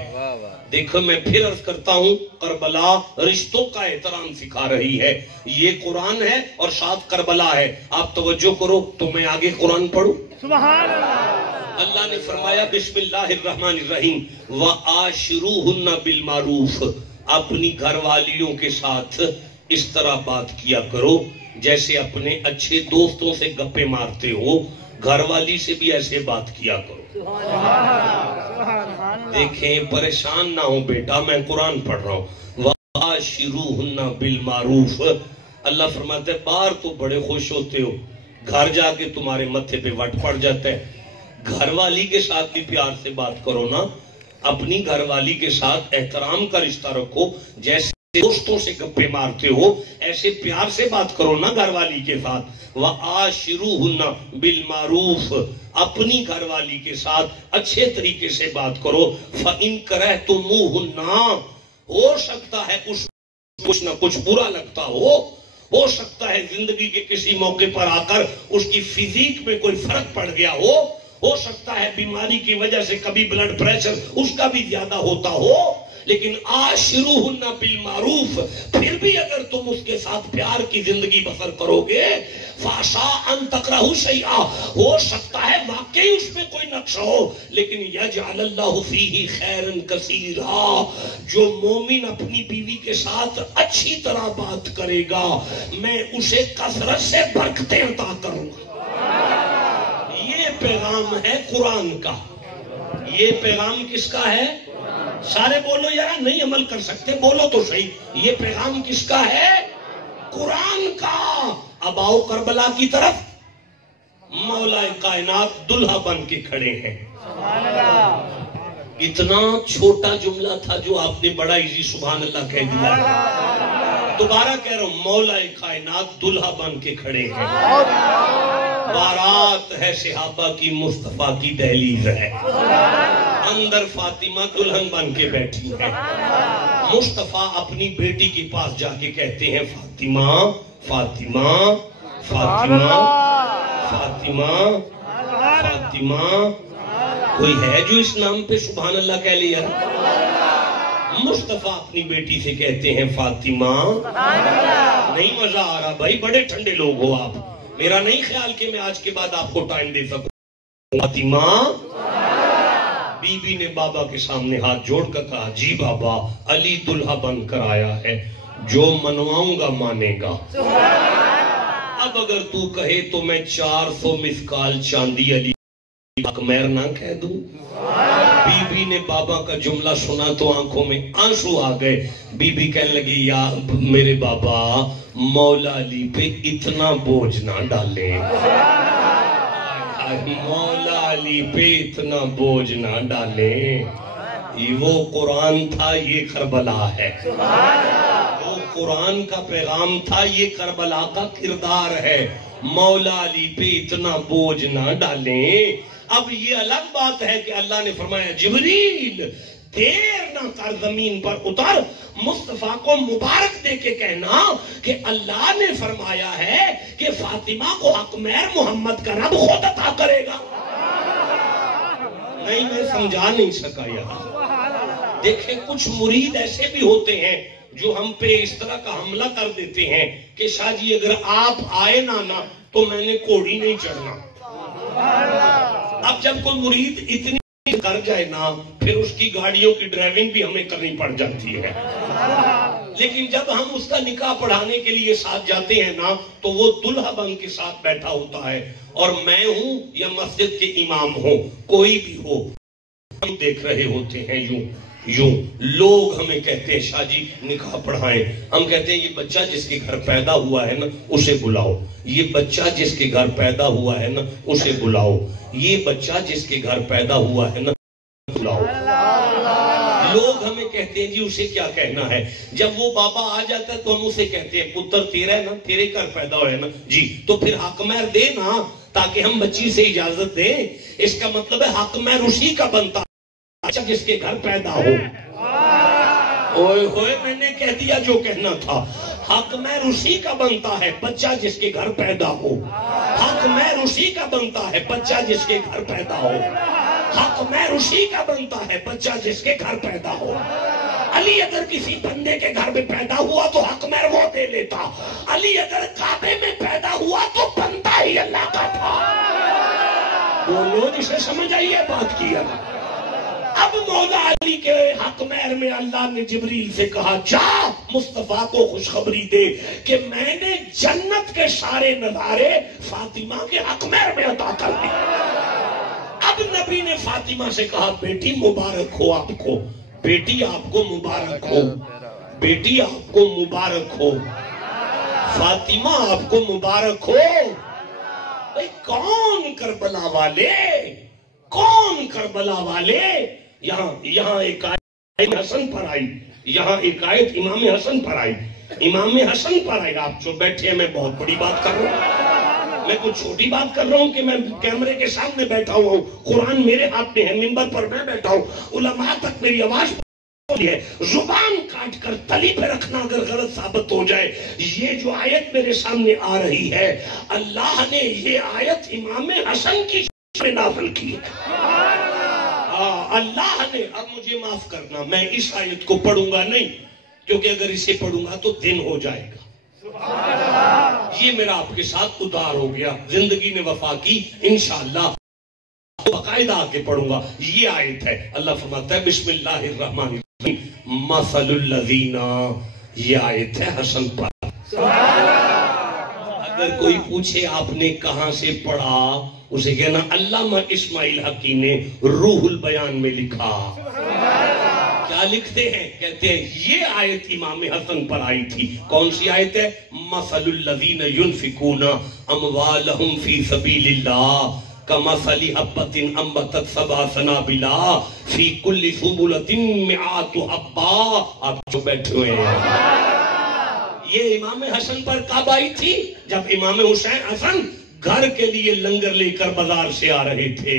دیکھو میں پھر عرض کرتا ہوں، کربلا رشتوں کا احترام سکھا رہی ہے. یہ قرآن ہے اور ساتھ کربلا ہے. آپ توجہ کرو تو میں آگے قرآن پڑھوں. سبحان اللہ. اللہ نے فرمایا بسم اللہ الرحمن الرحیم وَآشِرُوهُنَّ بِالْمَعْرُوفِ. اپنی گھر والیوں کے ساتھ اس طرح بات کیا کرو جیسے اپنے اچھے دوستوں سے گپے مارتے ہو، گھر والی سے بھی ایسے بات کیا کرو. دیکھیں پریشان نہ ہو بیٹا، میں قرآن پڑھ رہا ہوں. وَآشِرُوهُنَّ بِالْمَعْرُوفِ. اللہ فرماتا ہے باہر تو بڑے خوش ہوتے ہو، گھر جا کے تمہارے متھے پہ وٹ پڑ جاتا ہے. گھر والی کے ساتھ بھی پیار سے بات کرو نا، اپنی گھر والی کے ساتھ احترام کا رشتہ رکھو. جیسے دوستوں سے گپے مارتے ہو ایسے پیار سے بات کرو نا گھر والی کے ساتھ. وَآشِرُوهُنَّ بِالْمَعْرُوفِ. اپنی گھر والی کے ساتھ اچھے طریقے سے بات کرو. فَإِن كَرَهْتُمُوهُنَّ. ہو سکتا ہے کچھ نہ کچھ برا لگتا ہو سکتا ہے زندگی کے کسی موقع پر آ کر اس کی فزیک میں کوئی فرق پڑ گیا ہو سکتا ہے بیماری کی وجہ سے کبھی بلڈ پریشر اس کا بھی زیادہ ہوتا ہو، لیکن عاشروہن بالمعروف. پھر بھی اگر تم اس کے ساتھ پیار کی زندگی بسر کرو گے، فعسا ان تکرہوا شیئا. ہو سکتا ہے واقعی اس میں کوئی نقص ہو، لیکن یجعل اللہ فیہ خیرا کثیرا. جو مومن اپنی بیوی کے ساتھ اچھی طرح بات کرے گا میں اسے کثرت سے برکتیں عطا کروں گا. یہ پیغام ہے قرآن کا. یہ پیغام کس کا ہے؟ سارے بولو یار، نہیں عمل کر سکتے بولو تو صحیح. یہ پیغام کس کا ہے؟ قرآن کا. اب آؤ کربلا کی طرف. مولا کائنات دلہا بن کے کھڑے ہیں. اتنا چھوٹا جملہ تھا جو آپ نے بڑا ایزی سبحان اللہ کہہ دیا. دوبارہ کہہ رہا ہوں، مولا کائنات دلہا بن کے کھڑے ہیں. بارات ہے صحابہ کی، مصطفیٰ کی دہلیز ہے. اندر فاطمہ دلہن بن کے بیٹھی ہے. مصطفیٰ اپنی بیٹی کے پاس جا کے کہتے ہیں فاطمہ فاطمہ فاطمہ فاطمہ فاطمہ. کوئی ہے جو اس نام پہ سبحان اللہ کہہ لیا؟ مصطفیٰ اپنی بیٹی سے کہتے ہیں فاطمہ. نہیں مزہ آ رہا بھائی، بڑے ٹھنڈے لوگ ہو آپ. میرا نہیں خیال کہ میں آج کے بعد آپ کو ٹائم دے سکوں. فاطمہ. بی بی نے بابا کے سامنے ہاتھ جوڑ کر کہا جی بابا، علی دلہا بن کر آیا ہے، جو منواؤں گا مانے گا. اب اگر تو کہے تو میں 400 مسکال چاندی علی اکمیر نہ کہہ دوں. بی بی نے بابا کا جملہ سنا تو آنکھوں میں آنسو آ گئے. بی بی کہنے لگی یا میرے بابا، مولا علی پہ اتنا بوجھ نہ ڈالے، مولا علی پہ اتنا بوجھ نہ ڈالے. وہ قرآن تھا، یہ کربلا ہے. وہ قرآن کا پیغام تھا، یہ کربلا کا کردار ہے. مولا علی پہ اتنا بوجھ نہ ڈالیں. اب یہ الگ بات ہے کہ اللہ نے فرمایا جبریل دیر نہ کر، زمین پر اتر، مصطفیٰ کو مبارک دے کے کہنا کہ اللہ نے فرمایا ہے کہ فاطمہ کو اکمیر محمد کا رب خود عطا کرے گا. نہیں میں سمجھا نہیں سکا یار. دیکھیں کچھ مرید ایسے بھی ہوتے ہیں جو ہم پہ اس طرح کا حملہ کر دیتے ہیں کہ شاہ جی اگر آپ آئے نہ تو میں نے کوڑی نہیں چڑھنا. اب جب کوئی مرید اتنی کر جائے نا پھر اس کی گاڑیوں کی ڈرائیونگ بھی ہمیں کرنی پڑ جاتی ہے. لیکن جب ہم اس کا نکاح پڑھانے کے لیے ساتھ جاتے ہیں نا تو وہ دلہا بن کے ساتھ بیٹھا ہوتا ہے اور میں ہوں یا مسجد کے امام ہوں کوئی بھی ہو ہم دیکھ رہے ہوتے ہیں یوں لوگ ہمیں کہتے ہیں شاہ جی نکاح پڑھائیں. ہم کہتے ہیں یہ بچہ جس کے گھر پیدا ہوا ہے نا اسے بلاؤ. یہ بچہ جس کے گھر پیدا ہوا ہے نا اسے بلاؤ. یہ بچہ جس کے گھر پیدا ہوا ہے نا بلاؤ. لوگ ہمیں کہتے ہیں جی اسے کیا کہنا ہے. جب وہ بابا آ جاتا ہے تو ہم اسے کہتے ہیں پتر تیرا ہے نا تیرے گھر پیدا ہوا ہے نا جی تو پھر حق مہر دے نا تاکہ ہم بچی سے اجازت دیں. اس کا مطلب ہے حق مہر اسی کا بنتا اچھا جس کے گھر پیدا ہو. اوئے ہوئے میں نے کہہ دیا جو کہنا تھا. حق مہر اسی کا بنتا ہے بچہ جس کے گھر پیدا ہو. حق مہر اسی کا بنتا ہے بچہ جس کے گھر پیدا ہو. حق مہر اسی کا بنتا ہے بچہ جس کے گھر پیدا ہو. علی اگر کسی بندے کے گھر میں پیدا ہوا تو حق مہر وہ دے لیتا. علی اگر کعبے میں پیدا ہوا تو بنتا ہی اللہ کا تھا. بولو جسے سمجھ آئی ہے بات کی. اب مولا علی کے حق مہر میں اللہ نے جبریل سے کہا جا مصطفیٰ کو خوشخبری دے کہ میں نے جنت کے سارے نظارے فاطمہ کے حق مہر میں عطا کر دی. اب نبی نے فاطمہ سے کہا بیٹی مبارک ہو آپ کو. بیٹی آپ کو مبارک ہو. بیٹی آپ کو مبارک ہو. فاطمہ آپ کو مبارک ہو. بھئی کون کربلا والے کون کربلا والے. یہاں ایک آیت حسن پر آئی. یہاں ایک آیت امام حسن پر آئی. امام حسن پر آئی. آپ جو بیٹھے ہیں میں بہت بڑی بات کر رہا ہوں. میں کچھ چھوٹی بات کر رہا ہوں کہ میں کیمرے کے سامنے بیٹھا ہوا ہوں. قرآن میرے ہاتھ میں ہے. منبر پر میں بیٹھا ہوں. علماء تک میری آواز ہے. زبان کاٹ کر تلی پہ رکھنا اگر غلط ثابت ہو جائے. یہ جو آیت میرے سامنے آ رہی ہے اللہ نے یہ آیت امام حسن کی میں نازل کی ہے. اللہ نے. اب مجھے معاف کرنا میں اس آیت کو پڑھوں گا نہیں کیونکہ اگر اسے پڑھوں گا تو دن ہو جائے گا. یہ میرا آپ کے ساتھ ادار ہو گیا. زندگی نے وفا کی. انشاءاللہ باقاعدہ آگے پڑھوں گا. یہ آیت ہے. اللہ فرماتا ہے بسم اللہ الرحمن الرحیم مثل الذین. یہ آیت ہے حسن پر. اگر کوئی پوچھے آپ نے کہاں سے پڑھا اسے کہنا علامہ اسماعیل حقی نے روح البیان میں لکھا. کیا لکھتے ہیں؟ کہتے ہیں یہ آیت امام حسن پر آئی تھی. کون سی آیت ہے؟ مثل الذین ينفقون اموالهم فی سبیل اللہ کمثل حبۃ انبتت سبع سنابل فی کل سنبلۃ مئات حبہ. آپ جو بیٹھے ہوئے ہیں یہ امام حسن پر کب آئی تھی؟ جب امام حسن گھر کے لیے لنگر لے کر بازار سے آ رہے تھے.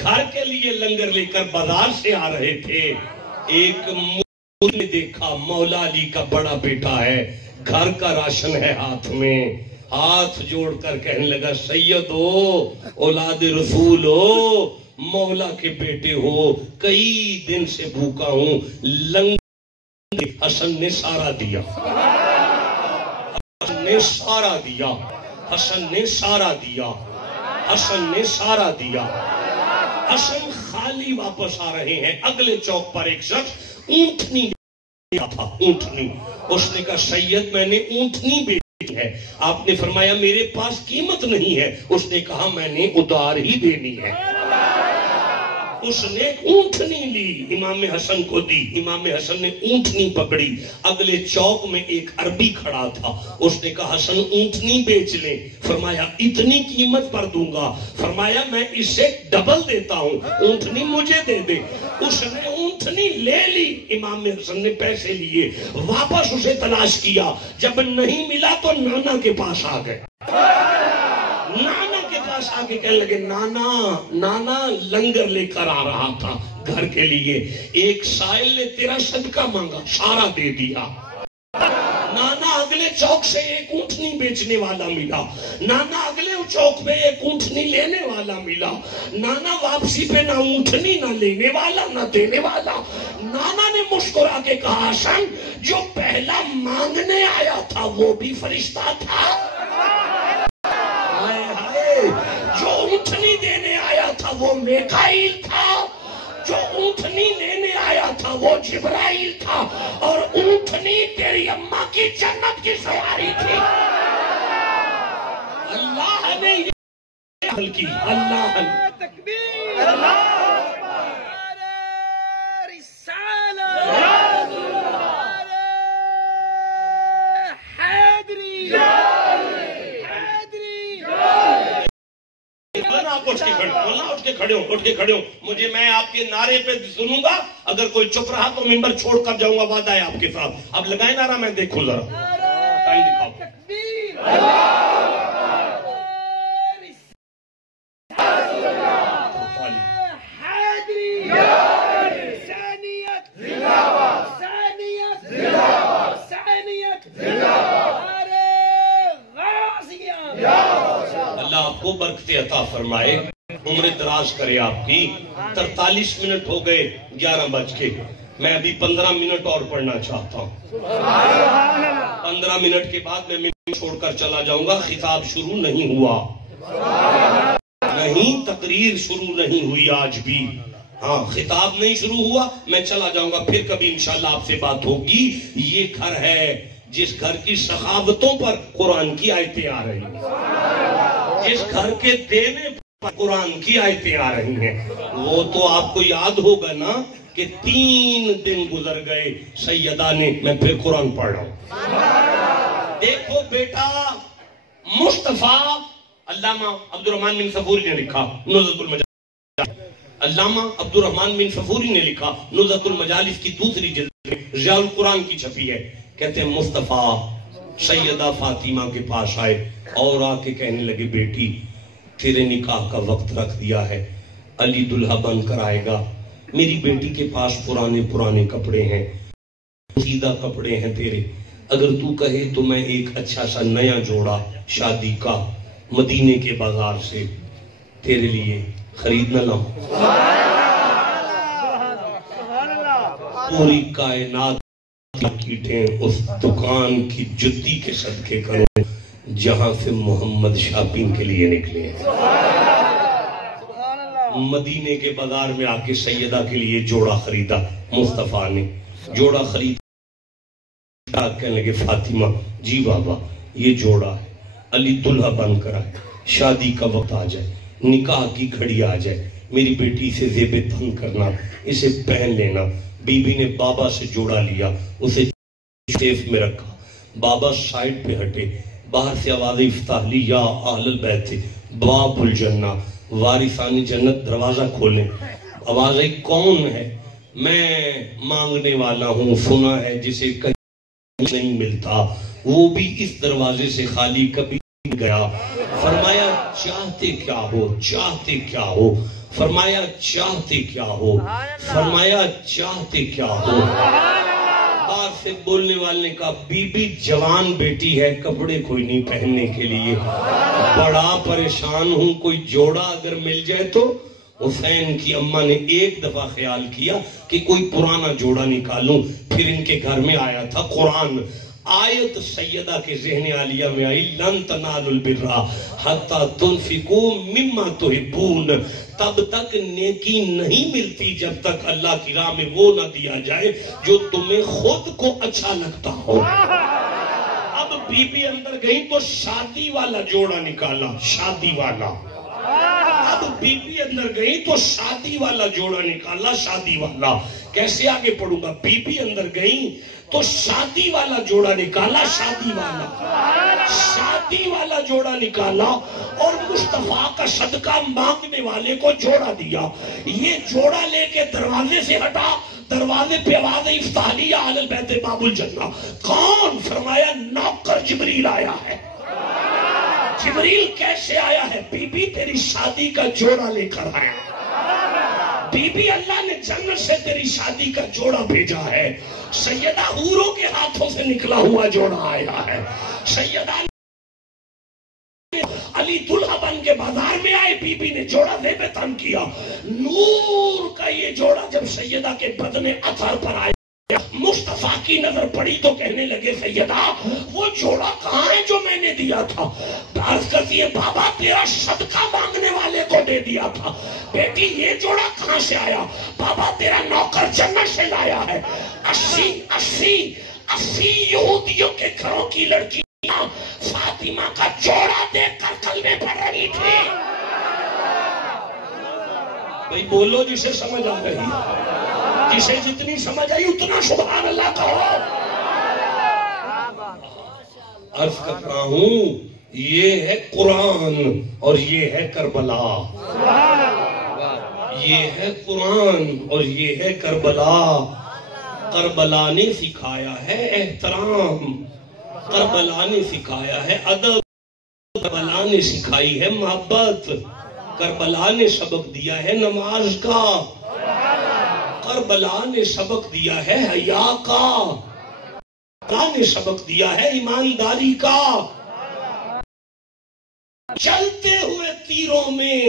گھر کے لیے لنگر لے کر بازار سے آ رہے تھے. ایک مرید نے دیکھا مولا علی کا بڑا بیٹا ہے. گھر کا راشن ہے ہاتھ میں. ہاتھ جوڑ کر کہنے لگا سید ہو اولاد رسول ہو مولا کے بیٹے ہو کئی دن سے بھوکا ہوں. لنگر حسن نے سارا دیا. حسن نے سارا دیا. حسن نے سارا دیا. حسن نے سارا دیا. حسن خالی واپس آ رہے ہیں. اگلے چوک پر ایک شخص اونٹنی دیا تھا. اونٹنی. اس نے کہا سید میں نے اونٹنی بیچی ہے. آپ نے فرمایا میرے پاس قیمت نہیں ہے. اس نے کہا میں نے ادار ہی دینی ہے. اس نے اونٹنی لی امام حسن کو دی. امام حسن نے اونٹنی پکڑی. اگلے چوک میں ایک عربی کھڑا تھا. اس نے کہا حسن اونٹنی بیچ لیں. فرمایا اتنی قیمت پر دوں گا. فرمایا میں اس سے ڈبل دیتا ہوں اونٹنی مجھے دے دے. اس نے اونٹنی لے لی. امام حسن نے پیسے لیے واپس اسے تلاش کیا. جب نہیں ملا تو نانا کے پاس آ گئے. نانا کے پاس آ کے کہنے لگے نانا لنگر لے کر آ رہا تھا گھر کے لیے. ایک سائل نے تیرا صدقہ مانگا سارا دے دیا. نانا اگلے چوک سے ایک اونٹنی بیچنے والا ملا. نانا اگلے چوک پہ ایک اونٹنی لینے والا ملا. نانا واپسی پہ نہ اونٹنی نہ لینے والا نہ دینے والا. نانا نے مسکرا کے کہا حسن جو پہلا مانگنے آیا تھا وہ بھی فرشتہ تھا. جو اونٹنی دینے آیا تھا وہ میکائیل تھا. جو اونٹنی لینے آیا تھا وہ جبرائیل تھا. اور اونٹنی تیری اماں کی جنت کی سواری تھی. اللہ نے یہ عمل کی. اللہ نے تکبیر اٹھ کے کھڑے ہو. مجھے میں آپ کے نعرے پہ سنوں گا. اگر کوئی چپ رہا تو ممبر چھوڑ کر جاؤں گا. وعدہ ہے آپ کے ساتھ. اب لگائیں نعرہ میں دیکھوں ذرا. اللہ آپ کو برکت عطا فرمائے. عمر دراز کرے آپ کی. 43 منٹ ہو گئے 11 بج کے. میں ابھی 15 منٹ اور پڑھنا چاہتا ہوں. 15 منٹ کے بعد میں چھوڑ کر چلا جاؤں گا. خطاب شروع نہیں ہوا. نہیں تقریر شروع نہیں ہوئی آج بھی. ہاں خطاب نہیں شروع ہوا. میں چلا جاؤں گا. پھر کبھی انشاءاللہ آپ سے بات ہوگی. یہ گھر ہے جس گھر کی سخاوتوں پر قرآن کی آیتیں آ رہی ہیں. جس گھر کے دینے پر قرآن کی آیتیں آ رہی ہیں. وہ تو آپ کو یاد ہوگا نا کہ 3 دن گزر گئے سیدہ نے. میں پھر قرآن پڑھ رہا ہوں. دیکھو بیٹا مصطفیٰ. علامہ عبد الرحمن بن صفوری نے لکھا نزہۃ المجالس. علامہ عبد الرحمن بن صفوری نے لکھا نزہۃ المجالس کی دوسری جلد میں ضیاء القرآن کی چھپی ہے. کہتے ہیں مصطفیٰ سیدہ فاطمہ کے پاس آئے اور آ کے کہنے لگے بیٹی تیرے نکاح کا وقت رکھ دیا ہے. علی دلہا بن کر آئے گا. میری بیٹی کے پاس پرانے کپڑے ہیں. سیدھا کپڑے ہیں تیرے. اگر تو کہے تو میں ایک اچھا سا نیا جوڑا شادی کا مدینے کے بازار سے تیرے لیے خرید نہ لاؤں. پوری کائنات کیٹیں اس دکان کی جتی کے صدقے کرو جہاں سے محمد شاپنگ کے لیے نکلے ہیں. مدینے کے بازار میں آ کے سیدہ کے لیے جوڑا خریدا. مصطفیٰ نے جوڑا خریدا. کہنے لگے فاطمہ جی بابا یہ جوڑا ہے. علی دلہا بن کر آئے. شادی کا وقت آ جائے. نکاح کی گھڑی آ جائے. میری بیٹی سے زیب تن کرنا. اسے پہن لینا. بی بی نے بابا سے جوڑا لیا. اسے سیف میں رکھا. بابا سائڈ پہ ہٹے. باہر سے آواز افتح لی یا اہل البیت باب الجنہ وارثان جنت دروازہ کھولیں. آواز ہے کون ہے؟ میں مانگنے والا ہوں. سنا ہے جسے کہیں نہیں ملتا وہ بھی اس دروازے سے خالی کبھی گیا. فرمایا چاہتے کیا ہو؟ چاہتے کیا ہو؟ فرمایا چاہتے کیا ہو؟ فرمایا چاہتے کیا ہو؟ باہر سے بولنے والے نے کہا بی بی جوان بیٹی ہے کپڑے کوئی نہیں پہننے کے لیے. بڑا پریشان ہوں کوئی جوڑا اگر مل جائے تو. حسین کی اماں نے ایک دفعہ خیال کیا کہ کوئی پرانا جوڑا نکالوں. پھر ان کے گھر میں آیا تھا قرآن. آیت سیدہ کے ذہن عالیہ میں آئی لن تنالوا البر حتی تنفقوا مما تحبون. تب تک نیکی نہیں ملتی جب تک اللہ کی راہ میں وہ نہ دیا جائے جو تمہیں خود کو اچھا لگتا ہو. اب بی بی اندر گئی تو شادی والا جوڑا نکالا. شادی والا. اب بی بی اندر گئی تو شادی والا جوڑا نکالا. شادی والا. کیسے آگے پڑھوں گا؟ بی بی اندر گئی تو شادی والا جوڑا نکالا. شادی والا. شادی والا جوڑا نکالا اور مصطفیٰ کا صدقہ مانگنے والے کو جوڑا دیا. یہ جوڑا لے کے دروازے سے ہٹا. دروازے پہ آواز افتح لی یا اہل البیت باب الجنہ. کون؟ فرمایا نوکر جبریل آیا ہے. جبریل کیسے آیا ہے؟ بی بی تیری شادی کا جوڑا لے کر آیا. بی بی اللہ نے جنت سے تیری شادی کا جوڑا بھیجا ہے. سیدہ حوروں کے ہاتھوں سے نکلا ہوا جوڑا آیا ہے. سیدہ علی دلہا بی بی نے جوڑا زیب تن کیا. نور کا یہ جوڑا جب سیدہ کے بدن اثر پر آیا مصطفیٰ کی نظر پڑی تو کہنے لگے سیدہ وہ جوڑا کہاں ہے جو میں نے دیا تھا؟ عرض کرتی ہے بابا تیرا صدقہ مانگنے والے کو دے دیا تھا. بیٹی یہ جوڑا کہاں سے آیا؟ بابا تیرا نوکر جنت سے لایا ہے. 80 یہودیوں کے گھروں کی لڑکیاں فاطمہ کا جوڑا دیکھ کر کلمے پڑھ رہی تھی. بھئی بولو جسے سمجھ آ رہی، جسے جتنی سمجھ آئی اتنا سبحان اللہ کہو. عرض کر رہا ہوں یہ ہے قرآن اور یہ ہے کربلا. یہ ہے قرآن اور یہ ہے کربلا. کربلا نے سکھایا ہے احترام، کربلا نے سکھایا ہے ادب، کربلا نے سکھائی ہے محبت، کربلا نے سبق دیا ہے نماز کا، کربلا نے سبق دیا ہے حیا کا، کربلا نے سبق دیا ہے ایمانداری کا. چلتے ہوئے تیروں میں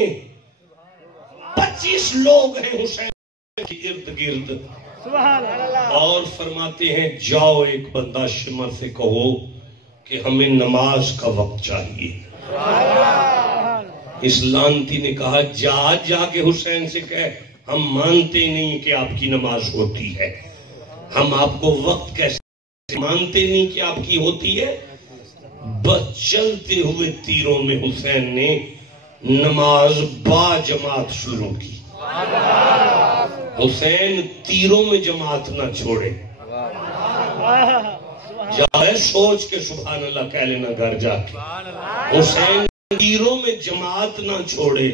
25 لوگ ہیں حسین کے ارد گرد، اور فرماتے ہیں جاؤ ایک بندہ شمر سے کہو کہ ہمیں نماز کا وقت چاہیے. اس لانتی نے کہا جا کے حسین سے کہے ہم مانتے نہیں کہ آپ کی نماز ہوتی ہے، ہم آپ کو وقت کیسے مانتے نہیں کہ آپ کی ہوتی ہے. بس چلتے ہوئے تیروں میں حسین نے نماز با جماعت شروع کی. حسین تیروں میں جماعت نہ چھوڑے. جائے سوچ کے سبحان اللہ کہہ لینا گھر جا کے. حسین تیروں میں جماعت نہ چھوڑے.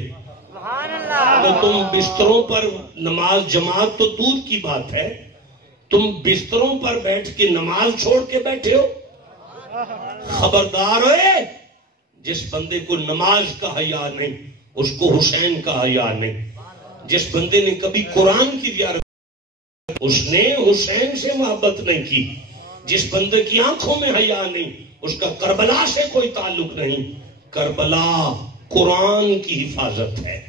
تو تم بستروں پر نماز جماعت تو دور کی بات ہے، تم بستروں پر بیٹھ کے نماز چھوڑ کے بیٹھے ہو. خبردار ہوئے جس بندے کو نماز کا حیا نہیں اس کو حسین کا حیا نہیں. جس بندے نے کبھی قرآن کی زیارت اس نے حسین سے محبت نہیں کی. جس بندے کی آنکھوں میں حیا نہیں اس کا کربلا سے کوئی تعلق نہیں. کربلا قرآن کی حفاظت ہے.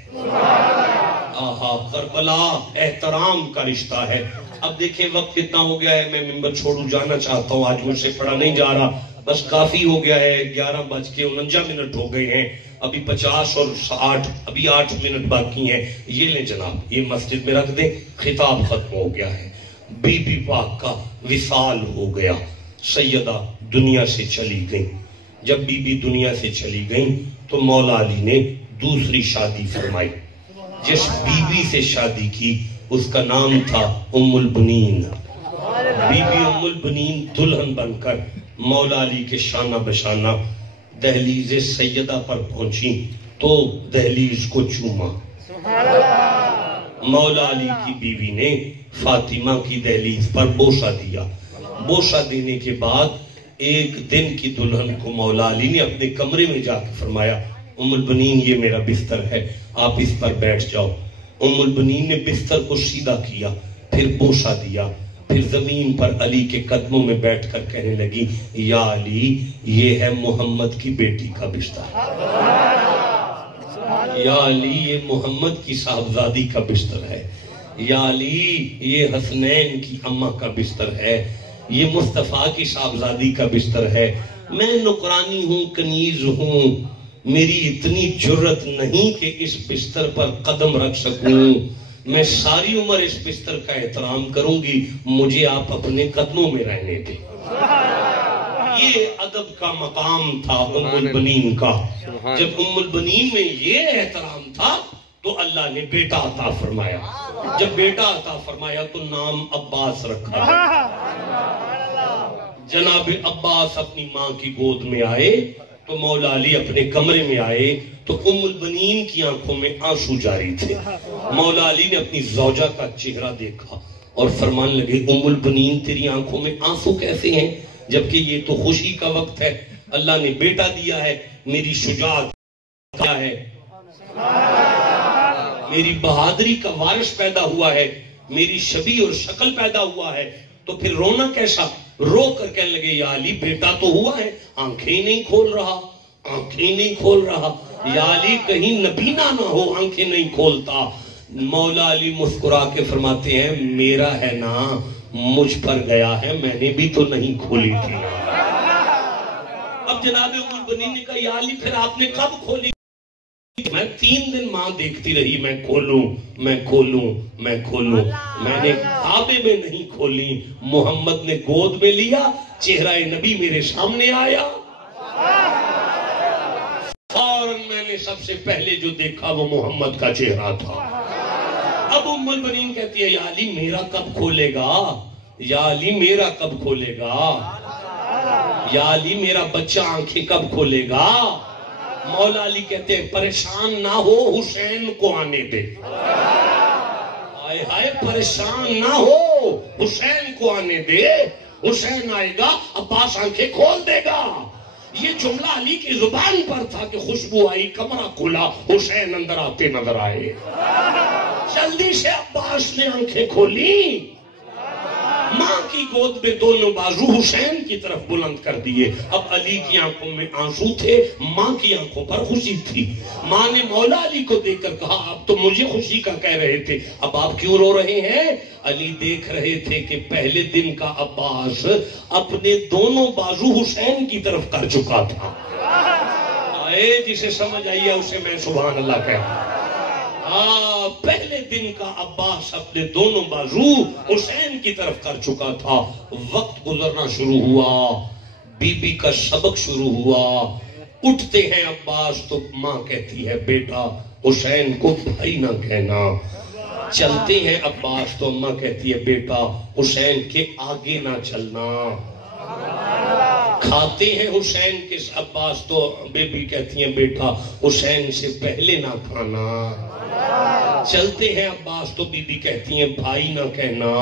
آہا کربلا احترام کا رشتہ ہے. اب دیکھیں وقت کتنا ہو گیا ہے، میں ممبر چھوڑوں جانا چاہتا ہوں، آج مجھ سے پڑھا نہیں جا رہا، بس کافی ہو گیا ہے. 11:49 ہو گئے ہیں، ابھی 50 اور 60 ابھی 8 منٹ باقی ہیں. یہ لیں جناب یہ مسجد میں رکھ دیں، خطاب ختم ہو گیا ہے. بی بی پاک کا وصال ہو گیا، سیدہ دنیا سے چلی گئی. جب بی بی دنیا سے چلی گئی تو مولا علی نے دوسری شادی فرمائی. جس بی بی سے شادی کی اس کا نام تھا ام البنین. بی بی ام البنین دلہن بن کر مولا علی کے شانہ بشانہ دہلیز سیدہ پر پہنچی تو دہلیز کو چوما. مولا علی کی بیوی نے فاطمہ کی دہلیز پر بوسہ دیا. بوسہ دینے کے بعد ایک دن کی دلہن کو مولا علی نے اپنے کمرے میں جا کے فرمایا ام البنین یہ میرا بستر ہے، آپ اس پر بیٹھ جاؤ. ام البنین نے بستر کو سیدھا کیا، پھر بوسہ دیا، پھر زمین پر علی کے قدموں میں بیٹھ کر کہنے لگی یا علی یہ ہے محمد کی بیٹی کا بستر، یا علی یہ محمد کی صاحبزادی کا بستر ہے، یا علی یہ حسنین کی اماں کا بستر ہے، یہ مصطفیٰ کی صاحبزادی کا بستر ہے. میں نکرانی ہوں، کنیز ہوں، میری اتنی جرت نہیں کہ اس بستر پر قدم رکھ سکوں. میں ساری عمر اس بستر کا احترام کروں گی، مجھے آپ اپنے قدموں میں رہنے دیں. یہ ادب کا مقام تھا ام البنین کا. جب ام البنین میں یہ احترام تھا تو اللہ نے بیٹا عطا فرمایا. جب بیٹا عطا فرمایا تو نام عباس رکھا. جناب عباس اپنی ماں کی گود میں آئے تو مولا علی اپنے کمرے میں آئے تو ام البنین کی آنکھوں میں آنسو جاری تھے. مولا علی نے اپنی زوجہ کا چہرہ دیکھا اور فرمان لگے ام البنین تیری آنکھوں میں آنسو کیسے ہیں جبکہ یہ تو خوشی کا وقت ہے، اللہ نے بیٹا دیا ہے، میری شجاعت کیا ہے، میری بہادری کا وارث پیدا ہوا ہے، میری شبیہ اور شکل پیدا ہوا ہے، تو پھر رونا کیسا؟ رو کر کہنے لگے یا علی بیٹا تو ہوا ہے، آنکھیں نہیں کھول رہا، آنکھیں نہیں کھول رہا. یا علی کہیں نبینا نہ ہو آنکھیں نہیں کھولتا. مولا علی مسکرا کے فرماتے ہیں میرا ہے نا مجھ پر گیا ہے میں نے بھی تو نہیں کھولی تھی. اب جناب ام البنین نے کہا یا علی پھر آپ نے کب کھولی؟ میں 3 دن ماں دیکھتی رہی میں کھولوں میں کھولوں میں کھولوں. میں نے کعبے میں نہیں کھولی. محمد نے گود میں لیا چہرہ نبی میرے سامنے آیا فوراً میں نے سب سے پہلے جو دیکھا وہ محمد کا چہرہ تھا. اب ام البنین کہتی ہے یا علی میرا کب کھولے گا؟ یا علی میرا کب کھولے گا؟ یا علی میرا بچہ آنکھیں کب کھولے گا؟ مولا علی کہتے ہیں پریشان نہ ہو حسین کو آنے دے. آئے ہائے پریشان نہ ہو حسین کو آنے دے. حسین آئے گا عباس آنکھیں کھول دے گا. یہ جملہ علی کی زبان پر تھا کہ خوشبو آئی کمرہ کھلا حسین اندر آتے نظر آئے. جلدی سے عباس نے آنکھیں کھولی. ماں کی گود میں دونوں بازو حسین کی طرف بلند کر دیے. اب علی کی آنکھوں میں آنسو تھے ماں کی آنکھوں پر خوشی تھی. ماں نے مولا علی کو دیکھ کر کہا آپ تو مجھے خوشی کا کہہ رہے تھے اب آپ کیوں رو رہے ہیں؟ علی دیکھ رہے تھے کہ پہلے دن کا عباس اپنے دونوں بازو حسین کی طرف کر چکا تھا. جسے سمجھ آئی ہے اسے میں سبحان اللہ کہتا. پہلے دن کا عباس اپنے دونوں بازو حسین کی طرف کر چکا تھا. وقت گزرنا شروع ہوا. بی بی کا سبق شروع ہوا. اٹھتے ہیں عباس تو ماں کہتی ہے بیٹا حسین کو بھائی نہ کہنا. چلتے ہیں عباس تو ماں کہتی ہے بیٹا حسین کے آگے نہ چلنا. کھاتے ہیں حسین کے عباس تو بی بی کہتی ہیں بیٹا حسین سے پہلے نہ کھانا. چلتے ہیں عباس تو بی بی کہتی ہیں بھائی نہ کہنا.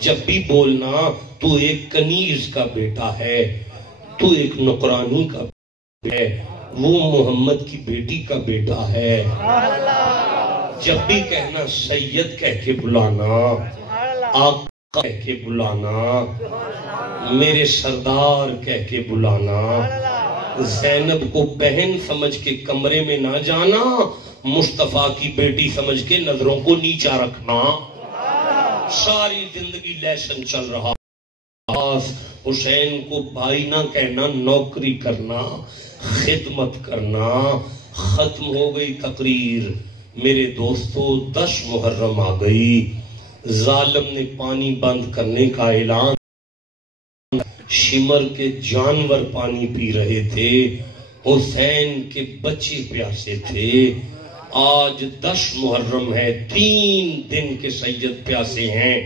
جب بھی بولنا تو ایک کنیز کا بیٹا ہے تو ایک نقرانی کا بیٹا ہے وہ محمد کی بیٹی کا بیٹا ہے. جب بھی کہنا سید کہہ کے بلانا آقا کہہ کے بلانا میرے سردار کہہ کے بلانا. زینب کو بہن سمجھ کے کمرے میں نہ جانا مصطفیٰ کی بیٹی سمجھ کے نظروں کو نیچا رکھنا. ساری زندگی لیسن چل رہا. حسین کو بھائی نہ کہنا نوکری کرنا خدمت کرنا. ختم ہو گئی تقریر. میرے دوستو 10 محرم آ گئی. ظالم نے پانی بند کرنے کا اعلان. شمر کے جانور پانی پی رہے تھے. حسین کے بچے پیاسے تھے. آج 10 محرم ہے 3 دن کے سید پیاسے ہیں.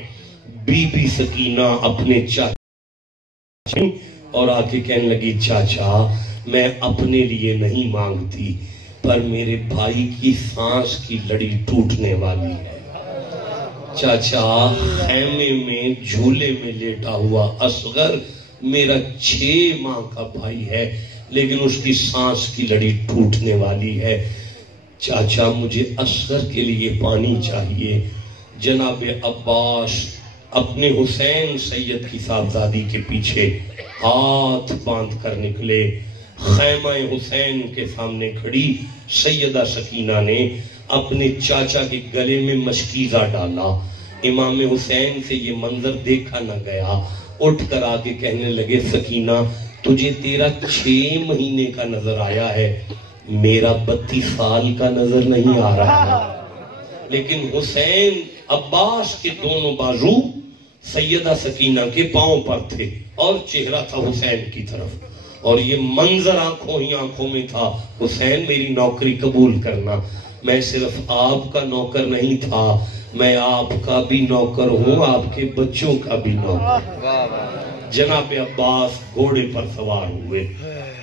بی بی سکینہ اپنے چاچا اور آکے کہنے لگی چاچا میں اپنے لیے نہیں مانگتی پر میرے بھائی کی سانس کی لڑی ٹوٹنے والی ہے. چاچا خیمے میں جھولے میں لیٹا ہوا اصغر میرا 6 ماہ کا بھائی ہے لیکن اس کی سانس کی لڑی ٹوٹنے والی ہے. چاچا مجھے اصغر کے لیے پانی چاہیے. جناب عباس اپنے حسین سید کی صاحبزادی کے پیچھے ہاتھ باندھ کر نکلے. خیمہ حسین کے سامنے کھڑی سیدہ سکینہ نے اپنے چاچا کے گلے میں مشکیزہ ڈالا. امام حسین سے یہ منظر دیکھا نہ گیا. اٹھ کر آگے کہنے لگے سکینہ تجھے تیرا 6 مہینے کا نظر آیا ہے میرا 32 سال کا نظر نہیں آ رہا. لیکن حسین عباس کے دونوں بازو سیدہ سکینہ کے پاؤں پر تھے اور چہرہ تھا حسین کی طرف اور یہ منظر آنکھوں ہی آنکھوں میں تھا. حسین میری نوکری قبول کرنا. میں صرف آپ کا نوکر نہیں تھا میں آپ کا بھی نوکر ہوں آپ کے بچوں کا بھی نوکر. جناب عباس گھوڑے پر سوار ہوئے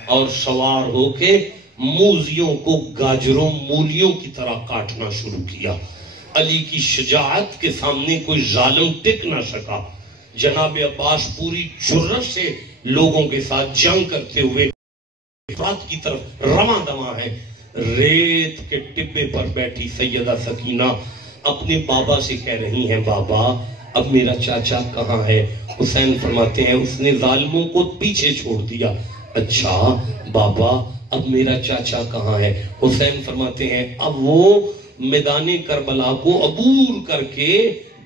اور سوار ہو کے موزیوں کو گاجروں مولیوں کی طرح کاٹنا شروع کیا. علی کی شجاعت کے سامنے کوئی ظالم ٹک نہ سکا. جناب عباس پوری جرأت سے لوگوں کے ساتھ جنگ کرتے ہوئے بات کی طرف رواں دواں ہے. ریت کے ٹبے پر بیٹھی سیدہ سکینہ اپنے بابا سے کہہ رہی ہیں بابا اب میرا چاچا کہاں ہے؟ حسین فرماتے ہیں اس نے ظالموں کو پیچھے چھوڑ دیا اچھا بابا اب میرا چاچا کہاں ہے؟ حسین فرماتے ہیں اب وہ میدان کربلا کو عبور کر کے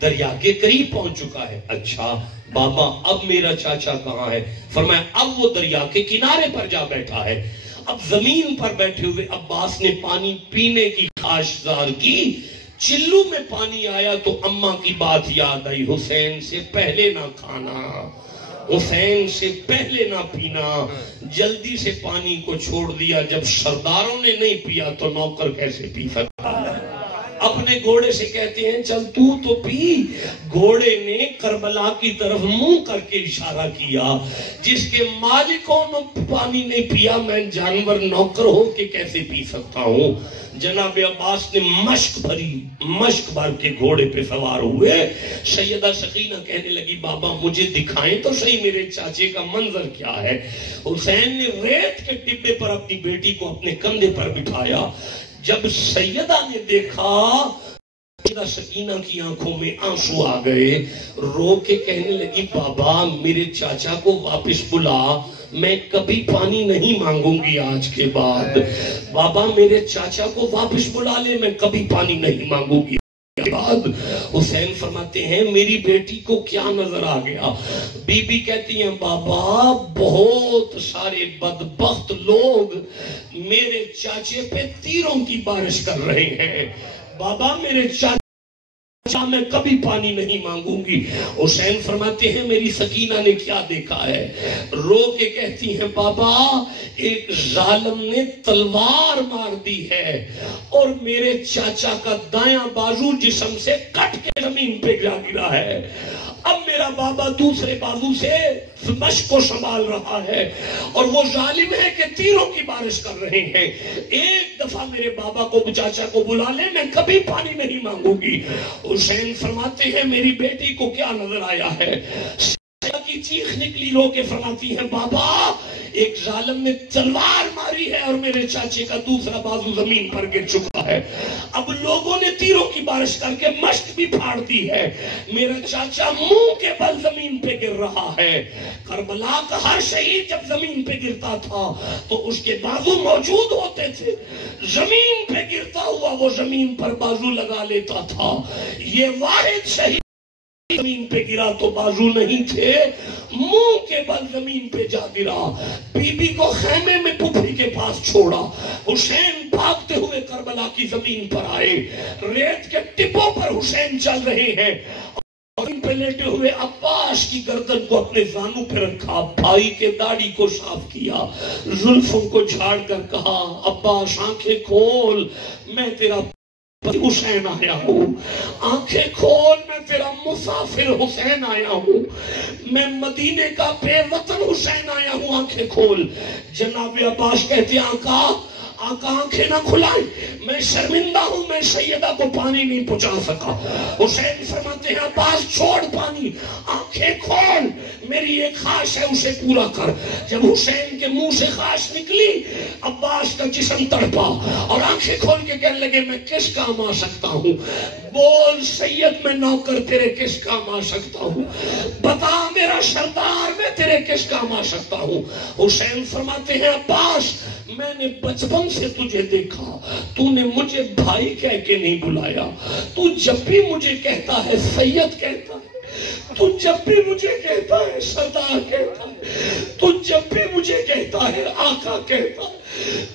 دریا کے قریب پہنچ چکا ہے۔ اچھا بابا اب میرا چاچا کہاں ہے؟ فرمایا اب وہ دریا کے کنارے پر جا بیٹھا ہے۔ اب زمین پر بیٹھے ہوئے عباس نے پانی پینے کی خواہش ظاہر کی، چلو میں پانی آیا تو اماں کی بات یاد آئی، حسین سے پہلے نہ کھانا، حسین سے پہلے نہ پینا، جلدی سے پانی کو چھوڑ دیا۔ جب سرداروں نے نہیں پیا تو نوکر کیسے پی سکتا؟ اپنے گھوڑے سے کہتے ہیں چل تو پی۔ گھوڑے نے کربلا کی طرف منہ کر کے اشارہ کیا، جس کے مالکوں نے پانی نہیں پیا میں جانور نوکر ہو کے کیسے پی سکتا ہوں؟ جناب عباس نے مشک بھر کے گھوڑے پہ سوار ہوئے۔ سیدہ سکینہ کہنے لگی بابا مجھے دکھائیں تو صحیح میرے چاچے کا منظر کیا ہے۔ حسین نے ریت کے ڈبے پر اپنی بیٹی کو اپنے کندھے پر بٹھایا۔ جب سیدہ نے دیکھا، سیدہ سکینہ کی آنکھوں میں آنسو آ گئے، رو کے کہنے لگی بابا میرے چاچا کو واپس بلا، میں کبھی پانی نہیں مانگوں گی آج کے بعد۔ بابا میرے چاچا کو واپس بلا لے، میں کبھی پانی نہیں مانگوں گی بعد۔ حسین فرماتے ہیں میری بیٹی کو کیا نظر آ گیا؟ بی بی کہتی ہیں بابا بہت سارے بدبخت لوگ میرے چاچے پہ تیروں کی بارش کر رہے ہیں، بابا میرے چاچا میں کبھی پانی نہیں مانگوں گی۔ حسین فرماتے ہیں میری سکینہ نے کیا دیکھا ہے؟ رو کے کہتی ہیں بابا ایک ظالم نے تلوار مار دی ہے اور میرے چاچا کا دایاں بازو جسم سے کٹ کے زمین پہ گرا ہے۔ اب میرا بابا دوسرے بازو سے مشق کو سنبھال رہا ہے اور وہ ظالم ہے کہ تیروں کی بارش کر رہے ہیں۔ ایک دفعہ میرے بابا کو چاچا کو بلا لے، میں کبھی پانی نہیں مانگوں گی۔ حسین فرماتے ہیں میری بیٹی کو کیا نظر آیا ہے؟ کی چیخ نکلی، رو کے فرماتی ہیں بابا ایک ظالم نے تلوار ماری ہے اور میرے چاچے کا دوسرا بازو زمین پر گر چکا ہے۔ اب لوگوں نے تیروں کی بارش کر کے مشق بھی پھاڑ دی ہے، میرا چاچا منہ کے بل زمین پہ گر رہا ہے۔ کربلا کا ہر شہید جب زمین پہ گرتا تھا تو اس کے بازو موجود ہوتے تھے، زمین پہ گرتا ہوا وہ زمین پر بازو لگا لیتا تھا۔ یہ واحد شہید زمین پہ گرا تو بازو نہیں تھے، منہ کے بل زمین پہ جا گرا۔ بی بی کو خیمے میں پھپھی کے پاس چھوڑا، حسین بھاگتے ہوئے کربلا کی زمین پر آئے، ریت کے ٹپوں پر حسین چل رہے ہیں اور ان پہ لیٹے ہوئے عباس کی گردن کو اپنے زانوں پہ رکھا، بھائی کے داڑھی کو صاف کیا، زلفوں کو جھاڑ کر کہا عباس آنکھیں کھول، میں تیرا حسین آیا ہوں، آنکھیں کھول، میں تیرا مسافر حسین آیا ہوں، میں مدینے کا بے وطن حسین آیا ہوں، آنکھیں کھول۔ جناب عباس کہتے ہیں آقا آنکھیں نہ کھلائیں، میں شرمندہ ہوں، میں سیدہ کو پانی نہیں پہنچا سکا۔ حسین فرماتے ہیں عباس چھوڑ پانی، آنکھیں کھول، میری ایک خواہش ہے اسے پورا کر۔ جب حسین کے منہ سے خواہش نکلی عباس کا جسم تڑپا اور آنکھیں کھول کے کہنے لگے میں کس کام آ سکتا ہوں؟ بول سید میں نوکر تیرے کس کام آ سکتا ہوں؟ بتا میرا سردار میں تیرے کس کام آ سکتا ہوں؟ حسین فرماتے ہیں عباس میں نے بچپن سے تجھے دیکھا، تو نے مجھے بھائی کہہ کے نہیں بلایا، تو جب بھی مجھے کہتا ہے سید کہتا ہے، تو جب بھی مجھے کہتا ہے سردار کہتا ہے، تو جب بھی مجھے کہتا ہے آقا کہتا ہے۔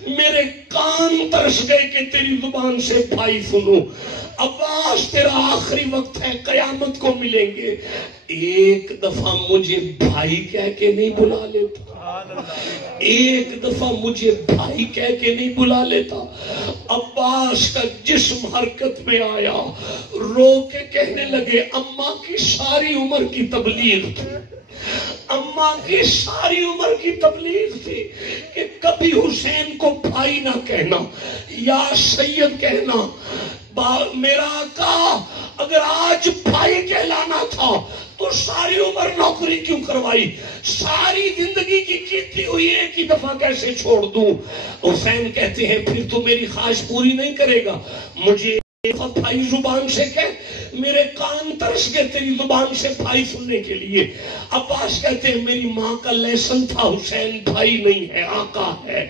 میرے کان ترس گئے کہ تیری زبان سے بھائی سنوں۔ عباس تیرا آخری وقت ہے، قیامت کو ملیں گے، ایک دفعہ مجھے بھائی کہہ کے نہیں بلا لیتا، ایک دفعہ مجھے بھائی کہہ کے نہیں بلا لیتا۔ عباس کا جسم حرکت میں آیا، رو کے کہنے لگے اماں کی ساری عمر کی تبلیغ تھی، اماں کی ساری عمر کی تبلیغ تھی کہ کبھی حسین کو بھائی نہ کہنا، یا سید کہنا۔ میرا آقا اگر آج بھائی کہلانا تھا تو ساری عمر نوکری کیوں کروائی؟ ساری زندگی کی کیتی ہوئی ایک ہی دفعہ کیسے چھوڑ دوں؟ حسین کہتے ہیں پھر تو میری خواہش پوری نہیں کرے گا، مجھے بھائی زبان سے کہہ، میرے کان ترس گئے تیری زبان سے بھائی سننے کے لیے. عباس کہتے ہیں میری ماں کا لیسن تھا حسین بھائی نہیں ہے آقا ہے.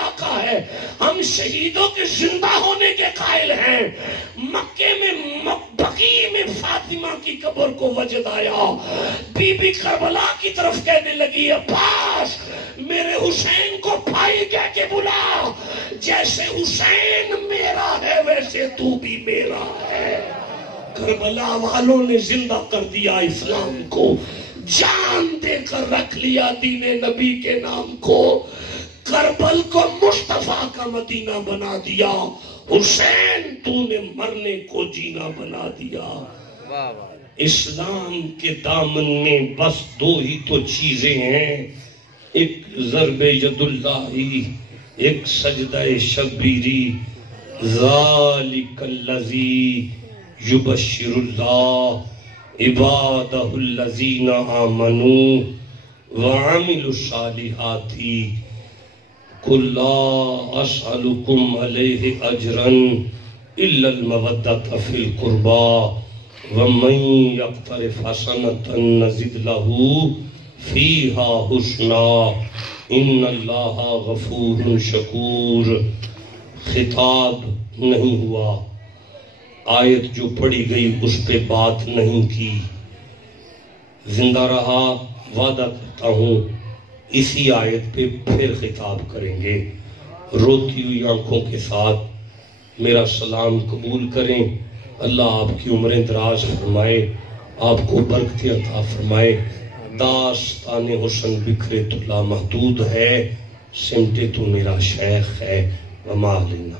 آقا ہے. ہم شہیدوں کے زندہ ہونے کے قائل ہیں. مکے میں بقیع میں فاطمہ کی قبر کو وجد آیا. بی بی کربلا کی طرف کہنے لگی عباس میرے حسین کو بھائی کہہ کے بلا. جیسے حسین میرا ہے ویسے تو بھی میرا ہے. کربلا والوں نے زندہ کر دیا اسلام کو. جان دے کر رکھ لیا دین نبی کے نام کو. کربل کو مصطفیٰ کا مدینہ بنا دیا. حسین تو نے مرنے کو جینا بنا دیا. اسلام کے دامن میں بس دو ہی تو چیزیں ہیں. ایک ضرب ید اللہ، ایک سجدہ شبیری. ذالک الذی یبشر اللہ عبادہ الذین آمنوا وعملوا الصالحات قل لا اسألکم علیہ اجرا الا المودۃ فی القربى ومن یقترف حسنۃ نزد لہ فیہا حسنا ان اللہ غفور شکور. خطاب نہیں ہوا، آیت جو پڑھی گئی اس پہ بات نہیں کی. زندہ رہا وعدہ کرتا ہوں اسی آیت پہ پھر خطاب کریں گے. روتی ہوئی آنکھوں کے ساتھ میرا سلام قبول کریں. اللہ آپ کی عمریں دراز فرمائے، آپ کو برکتیں عطا فرمائے. داستان حسن بکھرے تو لامحدود ہے، سمٹے تو میرا شیخ ہے. وما علینا